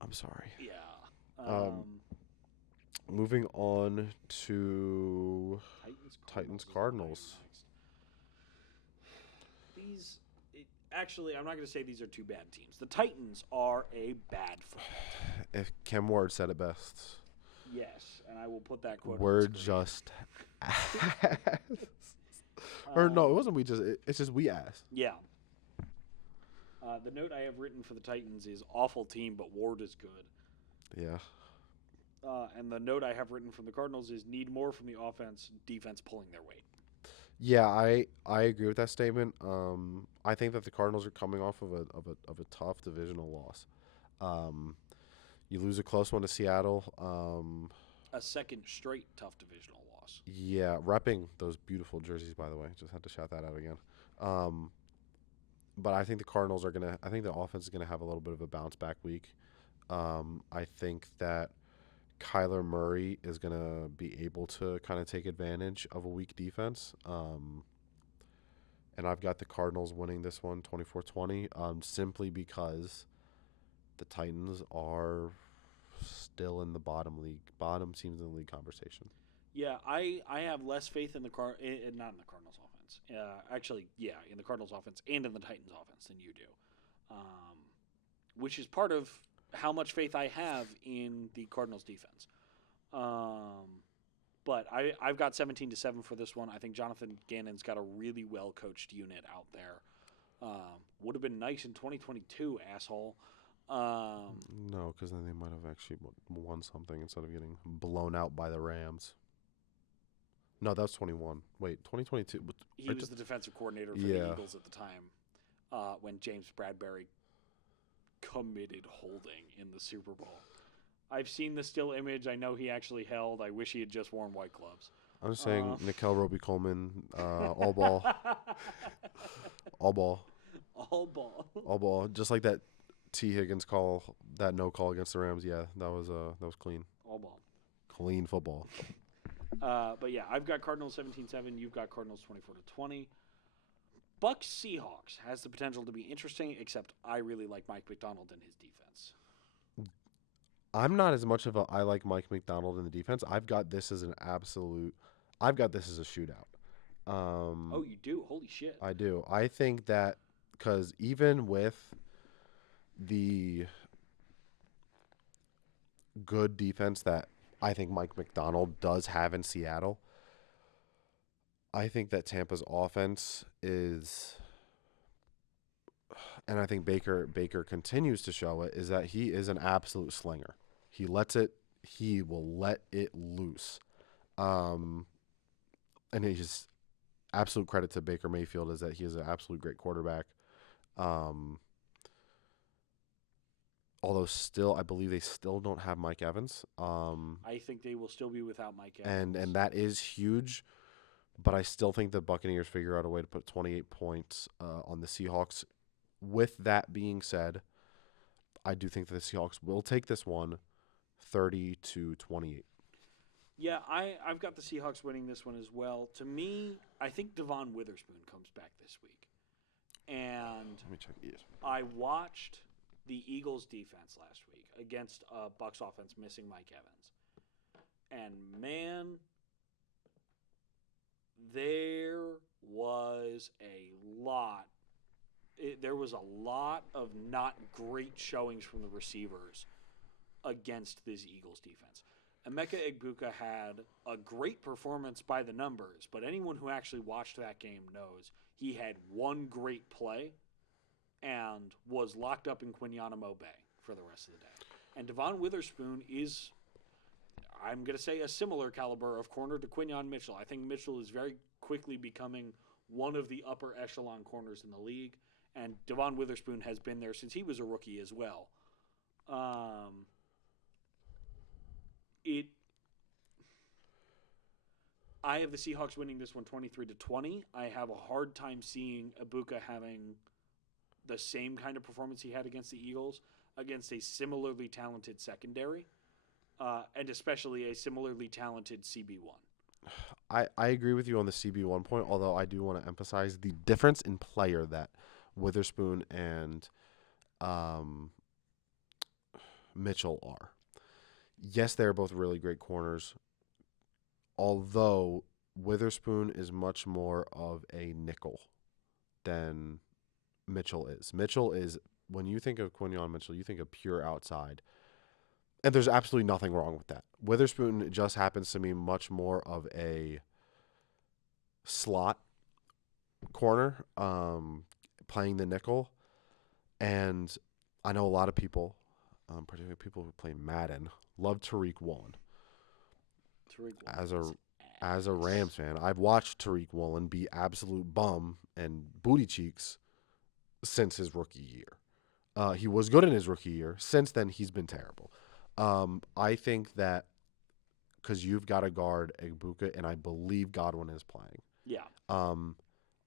I'm sorry. Yeah. Moving on to Titans Cardinals. Actually, I'm not going to say these are two bad teams. The Titans are a bad football team. If Ken Ward said it best. Yes, and I will put that quote. We're just ass. Or no, it wasn't we just. It's just we ass. Yeah. The note I have written for the Titans is awful team, but Ward is good. Yeah. And the note I have written from the Cardinals is need more from the offense, defense pulling their weight. Yeah, I agree with that statement. I think that the Cardinals are coming off of a tough divisional loss. Um, you lose a close one to Seattle. A second straight tough divisional loss. Yeah, repping those beautiful jerseys, by the way. Just had to shout that out again. Um, but I think the Cardinals are gonna. I think the offense is gonna have a little bit of a bounce back week. I think that Kyler Murray is gonna be able to kind of take advantage of a weak defense. And I've got the Cardinals winning this one 24-20, simply because the Titans are still in the bottom teams in the league conversation. Yeah, I have less faith in not in the Cardinals offense. Actually, yeah, in the Cardinals offense and in the Titans offense than you do, which is part of how much faith I have in the Cardinals defense. But I've got 17-7 for this one. I think Jonathan Gannon's got a really well coached unit out there. Would have been nice in 2022, asshole. No, because then they might have actually won something instead of getting blown out by the Rams. No, that was 21. Wait, 2022. He was the defensive coordinator for the Eagles at the time when James Bradbury committed holding in the Super Bowl. I've seen the still image. I know he actually held. I wish he had just worn white gloves. I'm just saying, Nickel Roby-Coleman, all ball. All ball. All ball. All ball. Just like that T. Higgins call, that no call against the Rams. Yeah, that was clean. All ball. Clean football. But yeah, I've got Cardinals 17-7. You've got Cardinals 24-20. Bucks Seahawks has the potential to be interesting, except I really like Mike McDonald and his defense. I'm not as much of a I like Mike McDonald in the defense. I've got this as a shootout. Oh, you do? Holy shit. I do. I think that because even with the good defense that I think Mike McDonald does have in Seattle, I think that Tampa's offense is, and I think Baker continues to show it, is that he is an absolute slinger. He will let it loose. And he's absolute credit to Baker Mayfield is that he is an absolute great quarterback. Although still, I believe they still don't have Mike Evans. I think they will still be without Mike Evans. And that is huge. But I still think the Buccaneers figure out a way to put 28 points on the Seahawks. With that being said, I do think that the Seahawks will take this one 30-28. Yeah, I've got the Seahawks winning this one as well. To me, I think Devon Witherspoon comes back this week. And Let me check ESPN. I watched the Eagles defense last week against Bucks offense missing Mike Evans. And man, there was a lot of not great showings from the receivers against this Eagles defense. Emeka Egbuka had a great performance by the numbers, but anyone who actually watched that game knows he had one great play and was locked up in Quinyanamo Bay for the rest of the day. And Devon Witherspoon is, I'm going to say, a similar caliber of corner to Quinyon Mitchell. I think Mitchell is very quickly becoming one of the upper echelon corners in the league, and Devon Witherspoon has been there since he was a rookie as well. I have the Seahawks winning this one 23-20. I have a hard time seeing Ibuka having the same kind of performance he had against the Eagles against a similarly talented secondary, and especially a similarly talented CB1. I agree with you on the CB1 point, although I do want to emphasize the difference in player that Witherspoon and Mitchell are. Yes, they're both really great corners, although Witherspoon is much more of a nickel than Mitchell is. Mitchell is, when you think of Quinyon Mitchell, you think of pure outside. And there's absolutely nothing wrong with that. Witherspoon just happens to be much more of a slot corner, playing the nickel. And I know a lot of people, particularly people who play Madden, love Tariq Woolen. Tariq Woolen as a Rams fan, I've watched Tariq Woolen be absolute bum and booty cheeks since his rookie year. He was good in his rookie year. Since then, he's been terrible. I think that because you've got to guard Egbuka, and I believe Godwin is playing. Yeah.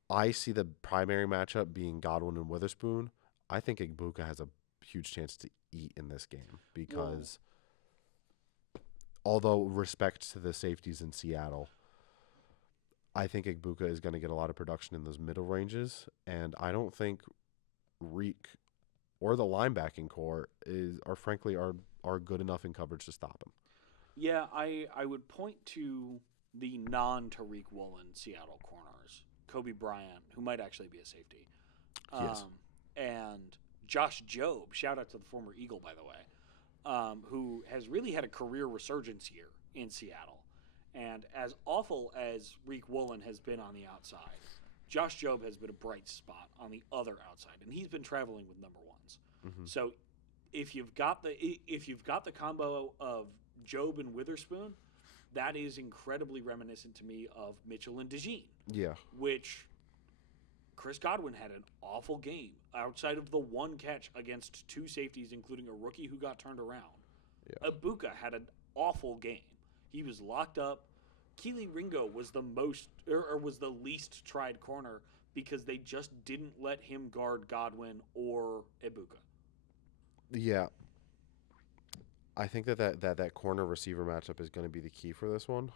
I see the primary matchup being Godwin and Witherspoon. I think Egbuka has a huge chance to eat in this game because although respect to the safeties in Seattle, I think Egbuka is going to get a lot of production in those middle ranges, and I don't think Reek or the linebacking core are good enough in coverage to stop him. Yeah, I would point to the non-Tariq Woolen Seattle corners. Kobe Bryant, who might actually be a safety. Yes. And Josh Jobe, shout out to the former Eagle, by the way, who has really had a career resurgence here in Seattle. And as awful as Reek Woolen has been on the outside, Josh Jobe has been a bright spot on the other outside, and he's been traveling with number ones. Mm-hmm. So if you've got the combo of Jobe and Witherspoon, that is incredibly reminiscent to me of Mitchell and DeJean. Yeah. Which Chris Godwin had an awful game outside of the one catch against two safeties, including a rookie who got turned around. Yeah. Egbuka had an awful game. He was locked up. Keely Ringo was was the least tried corner because they just didn't let him guard Godwin or Egbuka. Yeah. I think that corner receiver matchup is going to be the key for this one.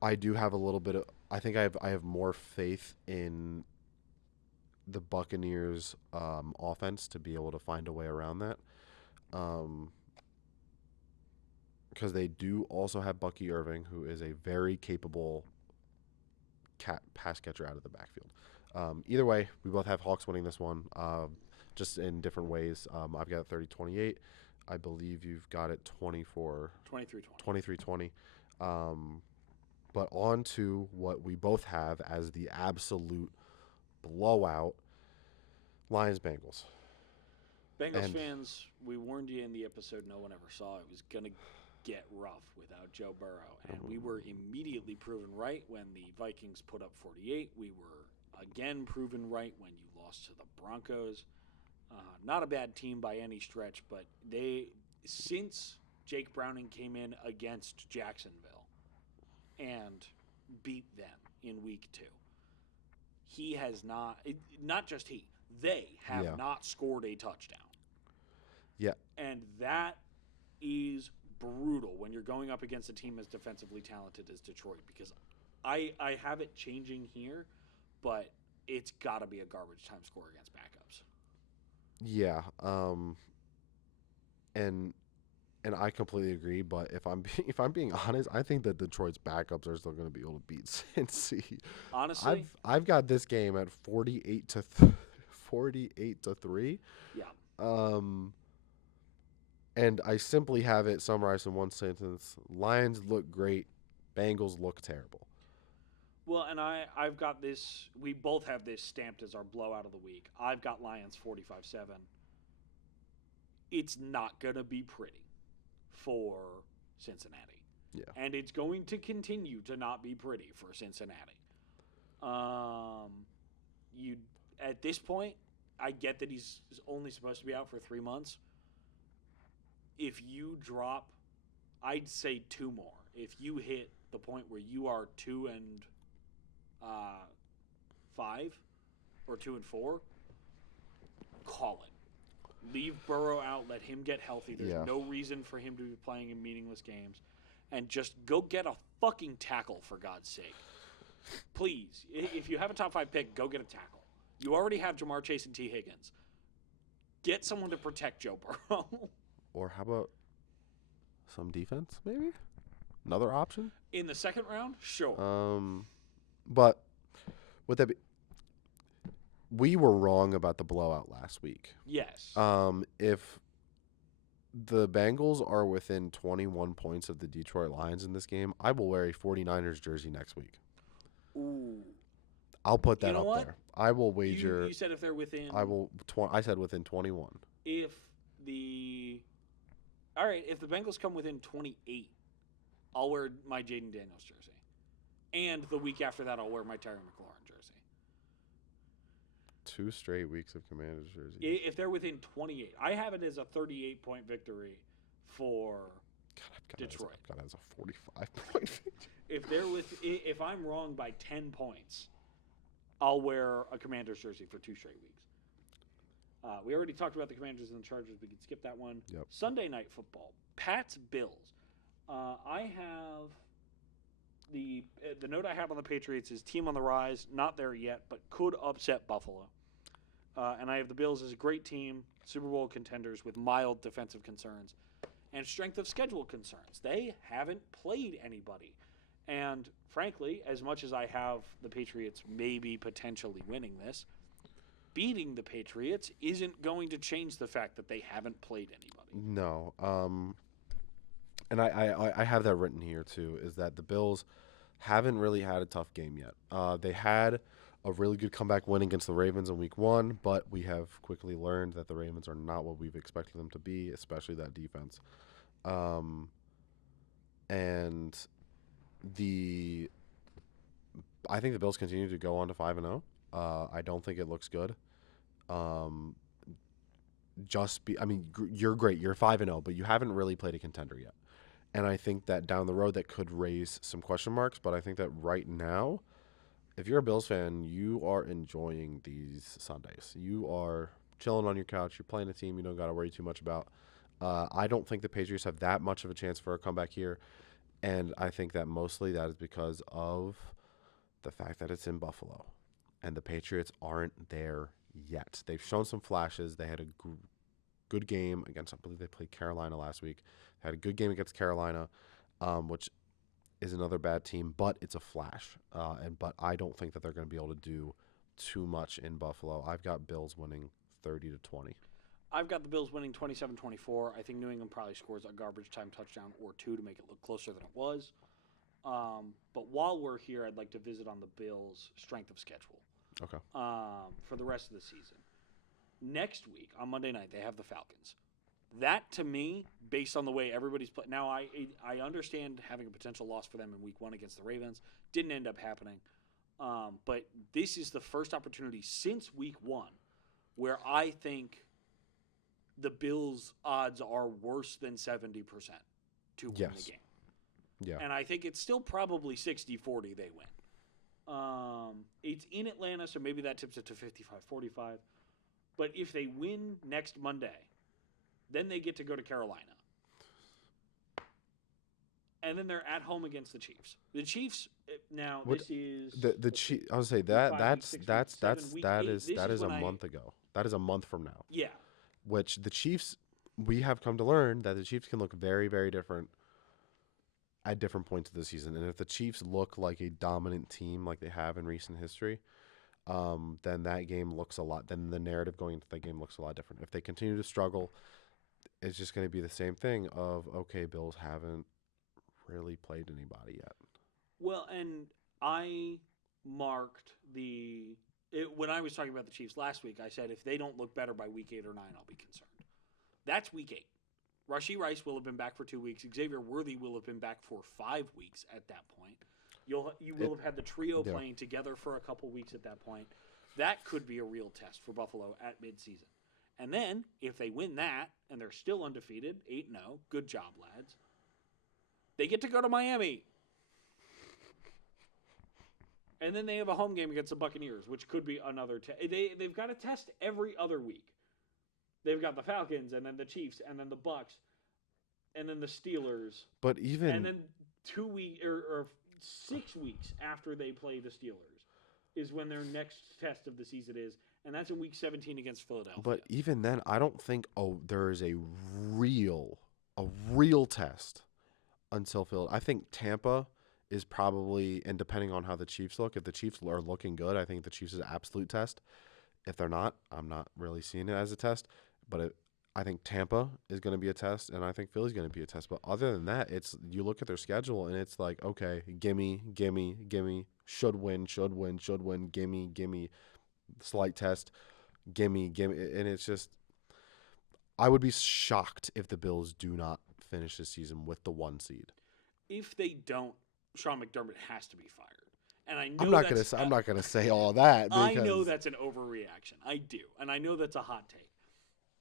I do have a little bit of. I think I have more faith in the Buccaneers' offense to be able to find a way around that. Because they do also have Bucky Irving, who is a very capable pass catcher out of the backfield. Either way, we both have Hawks winning this one. Just in different ways. I've got it 30-28. I believe you've got it 23-20. But on to what we both have as the absolute blowout, Lions-Bengals. Bengals fans, we warned you in the episode no one ever saw. It was going to get rough without Joe Burrow. And we were immediately proven right when the Vikings put up 48. We were again proven right when you lost to the Broncos. Not a bad team by any stretch, but since Jake Browning came in against Jacksonville and beat them in week 2, he has they have not scored a touchdown. Yeah. And that is brutal when you're going up against a team as defensively talented as Detroit, because I have it changing here, but it's got to be a garbage time score against backups. Yeah, and I completely agree. But if I'm being honest, I think that Detroit's backups are still going to be able to beat Cincy. Honestly, I've got this game at 48-3. Yeah. And I simply have it summarized in one sentence: Lions look great, Bengals look terrible. Well, and I've got this. We both have this stamped as our blowout of the week. I've got Lions 45-7. It's not going to be pretty for Cincinnati. Yeah. And it's going to continue to not be pretty for Cincinnati. At this point, I get that he's only supposed to be out for 3 months. If you drop, I'd say 2 more. If you hit the point where you are 2-5 or 2-4, call it. Leave Burrow out. Let him get healthy. There's no reason for him to be playing in meaningless games. And just go get a fucking tackle, for God's sake. Please. If you have a top 5 pick, go get a tackle. You already have Jamar Chase and T. Higgins. Get someone to protect Joe Burrow. Or how about some defense, maybe? Another option? In the second round? Sure. But with that, we were wrong about the blowout last week. Yes. If the Bengals are within 21 points of the Detroit Lions in this game, I will wear a 49ers jersey next week. Ooh. I'll put that You know up what? there. I will wager. You said if they're within. I said within 21. If the Bengals come within 28, I'll wear my Jaden Daniels jersey. And the week after that, I'll wear my Terry McLaurin jersey. 2 straight weeks of Commanders jerseys. If they're within 28. I have it as a 38-point victory for Detroit. I've got it as a 45-point victory. If I'm wrong by 10 points, I'll wear a Commanders jersey for 2 straight weeks. We already talked about the Commanders and the Chargers. We can skip that one. Yep. Sunday night football. Pats Bills. I have the note I have on the Patriots is team on the rise, not there yet, but could upset Buffalo. And I have the Bills as a great team, Super Bowl contenders with mild defensive concerns and strength of schedule concerns. They haven't played anybody. And frankly, as much as I have the Patriots maybe potentially winning this, beating the Patriots isn't going to change the fact that they haven't played anybody. No. And I have that written here too, is that the Bills haven't really had a tough game yet. They had a really good comeback win against the Ravens in week 1, but we have quickly learned that the Ravens are not what we've expected them to be, especially that defense. And I think the Bills continue to go on to 5-0. I don't think it looks good. You're great. You're 5-0, but you haven't really played a contender yet. And I think that down the road that could raise some question marks, but I think that right now, if you're a Bills fan, you are enjoying these Sundays. You are chilling on your couch. You're playing a team you don't got to worry too much about. I don't think the Patriots have that much of a chance for a comeback here, and I think that mostly that is because of the fact that it's in Buffalo, and the Patriots aren't there yet. They've shown some flashes. They had a good game against, I believe they played Carolina last week. Had a good game against Carolina, which is another bad team, but it's a flash. But I don't think that they're going to be able to do too much in Buffalo. I've got Bills winning 30-20. I've got the Bills winning 27-24. I think New England probably scores a garbage time touchdown or 2 to make it look closer than it was. But while we're here, I'd like to visit on the Bills' strength of schedule. Okay. For the rest of the season. Next week, on Monday night, they have the Falcons. That, to me, based on the way everybody's playing. Now, I understand having a potential loss for them in week 1 against the Ravens. Didn't end up happening. But this is the first opportunity since week 1 where I think the Bills' odds are worse than 70% to win the game. Yeah. And I think it's still probably 60-40 they win. It's in Atlanta, so maybe that tips it to 55-45. But if they win next Monday, then they get to go to Carolina. And then they're at home against the Chiefs. The Chiefs now What, this is the Chiefs. I would say that is a month ago. That is a month from now. Yeah. Which the Chiefs, we have come to learn that the Chiefs can look very, very different at different points of the season. And if the Chiefs look like a dominant team like they have in recent history, then that game looks a lot. Then the narrative going into that game looks a lot different. If they continue to struggle, it's just going to be the same thing of, okay, Bills haven't really played anybody yet. Well, and I marked when I was talking about the Chiefs last week, I said if they don't look better by week 8 or 9, I'll be concerned. That's week 8. Rashee Rice will have been back for 2 weeks. Xavier Worthy will have been back for 5 weeks at that point. You will have had the trio playing together for a couple weeks at that point. That could be a real test for Buffalo at midseason. And then, if they win that, and they're still undefeated, 8-0, good job, lads, they get to go to Miami. And then they have a home game against the Buccaneers, which could be another test. They've got a test every other week. They've got the Falcons, and then the Chiefs, and then the Bucs, and then the Steelers. But even... And then 2 weeks, or 6 weeks after they play the Steelers is when their next test of the season is, and that's in week 17 against Philadelphia. But even then, I don't think there is a real test until Phil. I think Tampa is probably, and depending on how the Chiefs look, if the Chiefs are looking good, I think the Chiefs is an absolute test. If they're not, I'm not really seeing it as a test. But I think Tampa is going to be a test, and I think Philly's going to be a test. But other than that, you look at their schedule, and it's like, okay, gimme, should win, gimme, slight test, gimme, and it's just, I would be shocked if the Bills do not finish this season with the 1 seed. If they don't, Sean McDermott has to be fired. And I know I'm not gonna say all that. I Because know that's an overreaction. I do, and I know that's a hot take.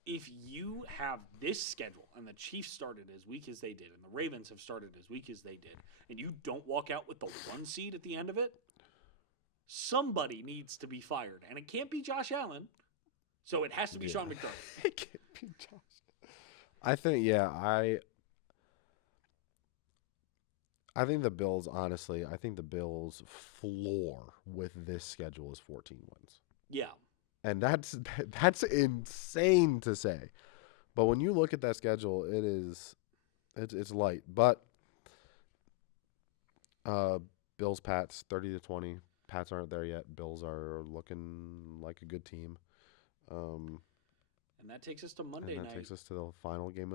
If you have this schedule and the Chiefs started as weak as they did, and the Ravens have started as weak as they did, and you don't walk out with the 1 seed at the end of it, somebody needs to be fired, and it can't be Josh Allen. So it has to be Sean McDermott. It can't be Josh. I think I think the Bills, honestly, I think the Bills' floor with this schedule is 14 wins. Yeah. And that's insane to say. But when you look at that schedule, it's light. But Bills Pats 30-20. Pats aren't there yet. Bills are looking like a good team. And that takes us to Monday night. That takes us to the final game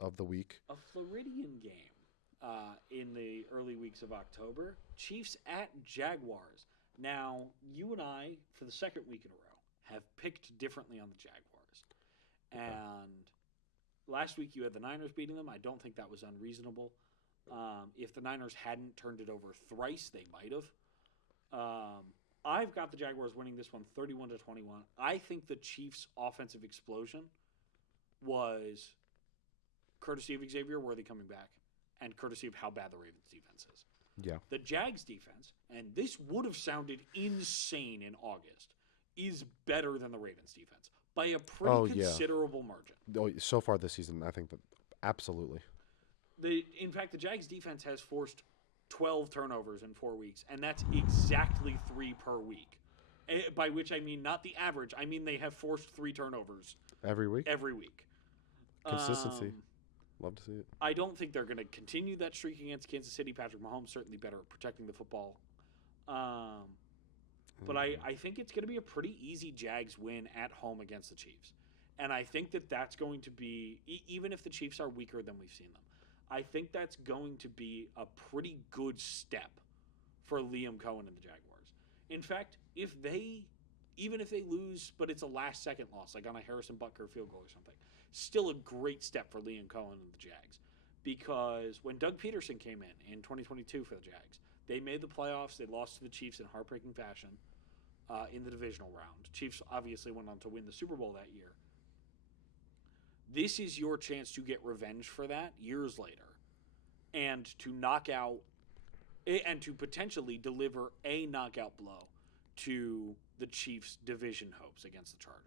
of the week. A Floridian game in the early weeks of October. Chiefs at Jaguars. Now, you and I, for the second week in a row, have picked differently on the Jaguars. Okay. And last week you had the Niners beating them. I don't think that was unreasonable. If the Niners hadn't turned it over thrice, they might have. I've got the Jaguars winning this one 31-21. I think the Chiefs' offensive explosion was courtesy of Xavier Worthy coming back and courtesy of how bad the Ravens defense is. Yeah. The Jags defense, and this would have sounded insane in August, is better than the Ravens defense by a pretty considerable margin. Oh, so far this season, I think that absolutely. In fact, the Jags defense has forced 12 turnovers in 4 weeks, and that's exactly 3 per week. By which I mean not the average. I mean they have forced 3 turnovers every week. Consistency. Love to see it. I don't think they're going to continue that streak against Kansas City. Patrick Mahomes certainly better at protecting the football. But I think it's going to be a pretty easy Jags win at home against the Chiefs. And I think that's going to be, even if the Chiefs are weaker than we've seen them, I think that's going to be a pretty good step for Liam Cohen and the Jaguars. In fact, even if they lose, but it's a last-second loss, like on a Harrison Butker field goal or something, still a great step for Liam Cohen and the Jags. Because when Doug Peterson came in 2022 for the Jags, they made the playoffs. They lost to the Chiefs in heartbreaking fashion in the divisional round. Chiefs obviously went on to win the Super Bowl that year. This is your chance to get revenge for that years later and to knock out and to potentially deliver a knockout blow to the Chiefs' division hopes against the Chargers.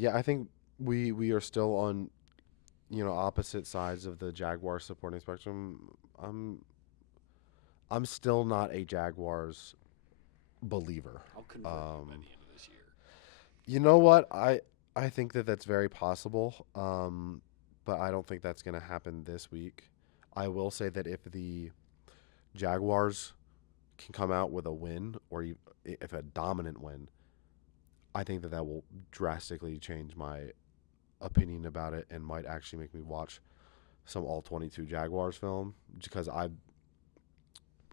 Yeah, I think we are still on, opposite sides of the Jaguars supporting spectrum. I'm still not a Jaguars believer. I'll convert you by the end of this year. You know what? I think that's very possible, but I don't think that's going to happen this week. I will say that if the Jaguars can come out with a win, or if a dominant win, I think that will drastically change my opinion about it and might actually make me watch some all 22 Jaguars film, because I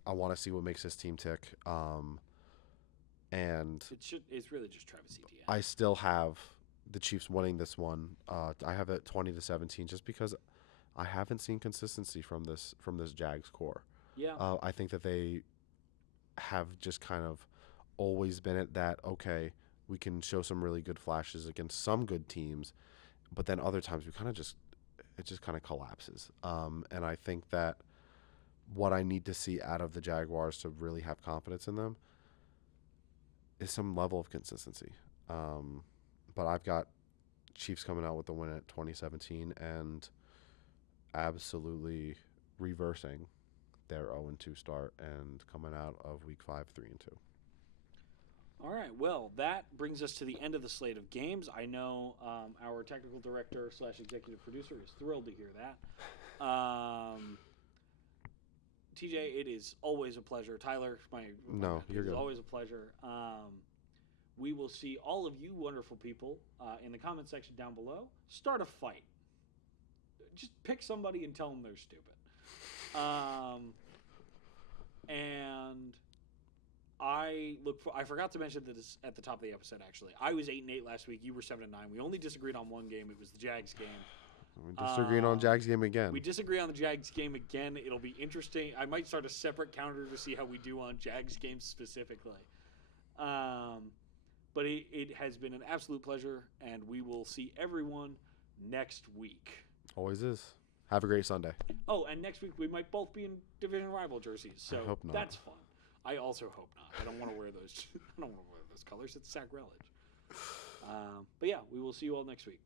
want to see what makes this team tick. And it's really just Travis Etienne. I still have the Chiefs winning this one. I have it 20-17, just because I haven't seen consistency from this Jags core. Yeah. I think that they have just kind of always been at that, okay, we can show some really good flashes against some good teams, but then other times it just kind of collapses. And I think that what I need to see out of the Jaguars to really have confidence in them is some level of consistency. But I've got Chiefs coming out with the win at 2017 and absolutely reversing their 0-2 start and coming out of Week 5 3-2. All right. Well, that brings us to the end of the slate of games. I know our technical director / executive producer is thrilled to hear that. TJ, it is always a pleasure. Tyler, you're good. It's always a pleasure. We will see all of you wonderful people in the comment section down below. Start a fight. Just pick somebody and tell them they're stupid. And I forgot to mention this at the top of the episode, actually. I was 8-8 last week. You were 7-9. We only disagreed on one game. It was the Jags game. We're disagreeing on Jags game again. We disagree on the Jags game again. It'll be interesting. I might start a separate calendar to see how we do on Jags games specifically. But it has been an absolute pleasure, and we will see everyone next week. Always is. Have a great Sunday. Oh, and next week we might both be in division rival jerseys, so I hope not. that's fun. I also hope not. I don't want to wear those. I don't want to wear those colors. It's sacrilege. But yeah, we will see you all next week.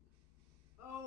Oh,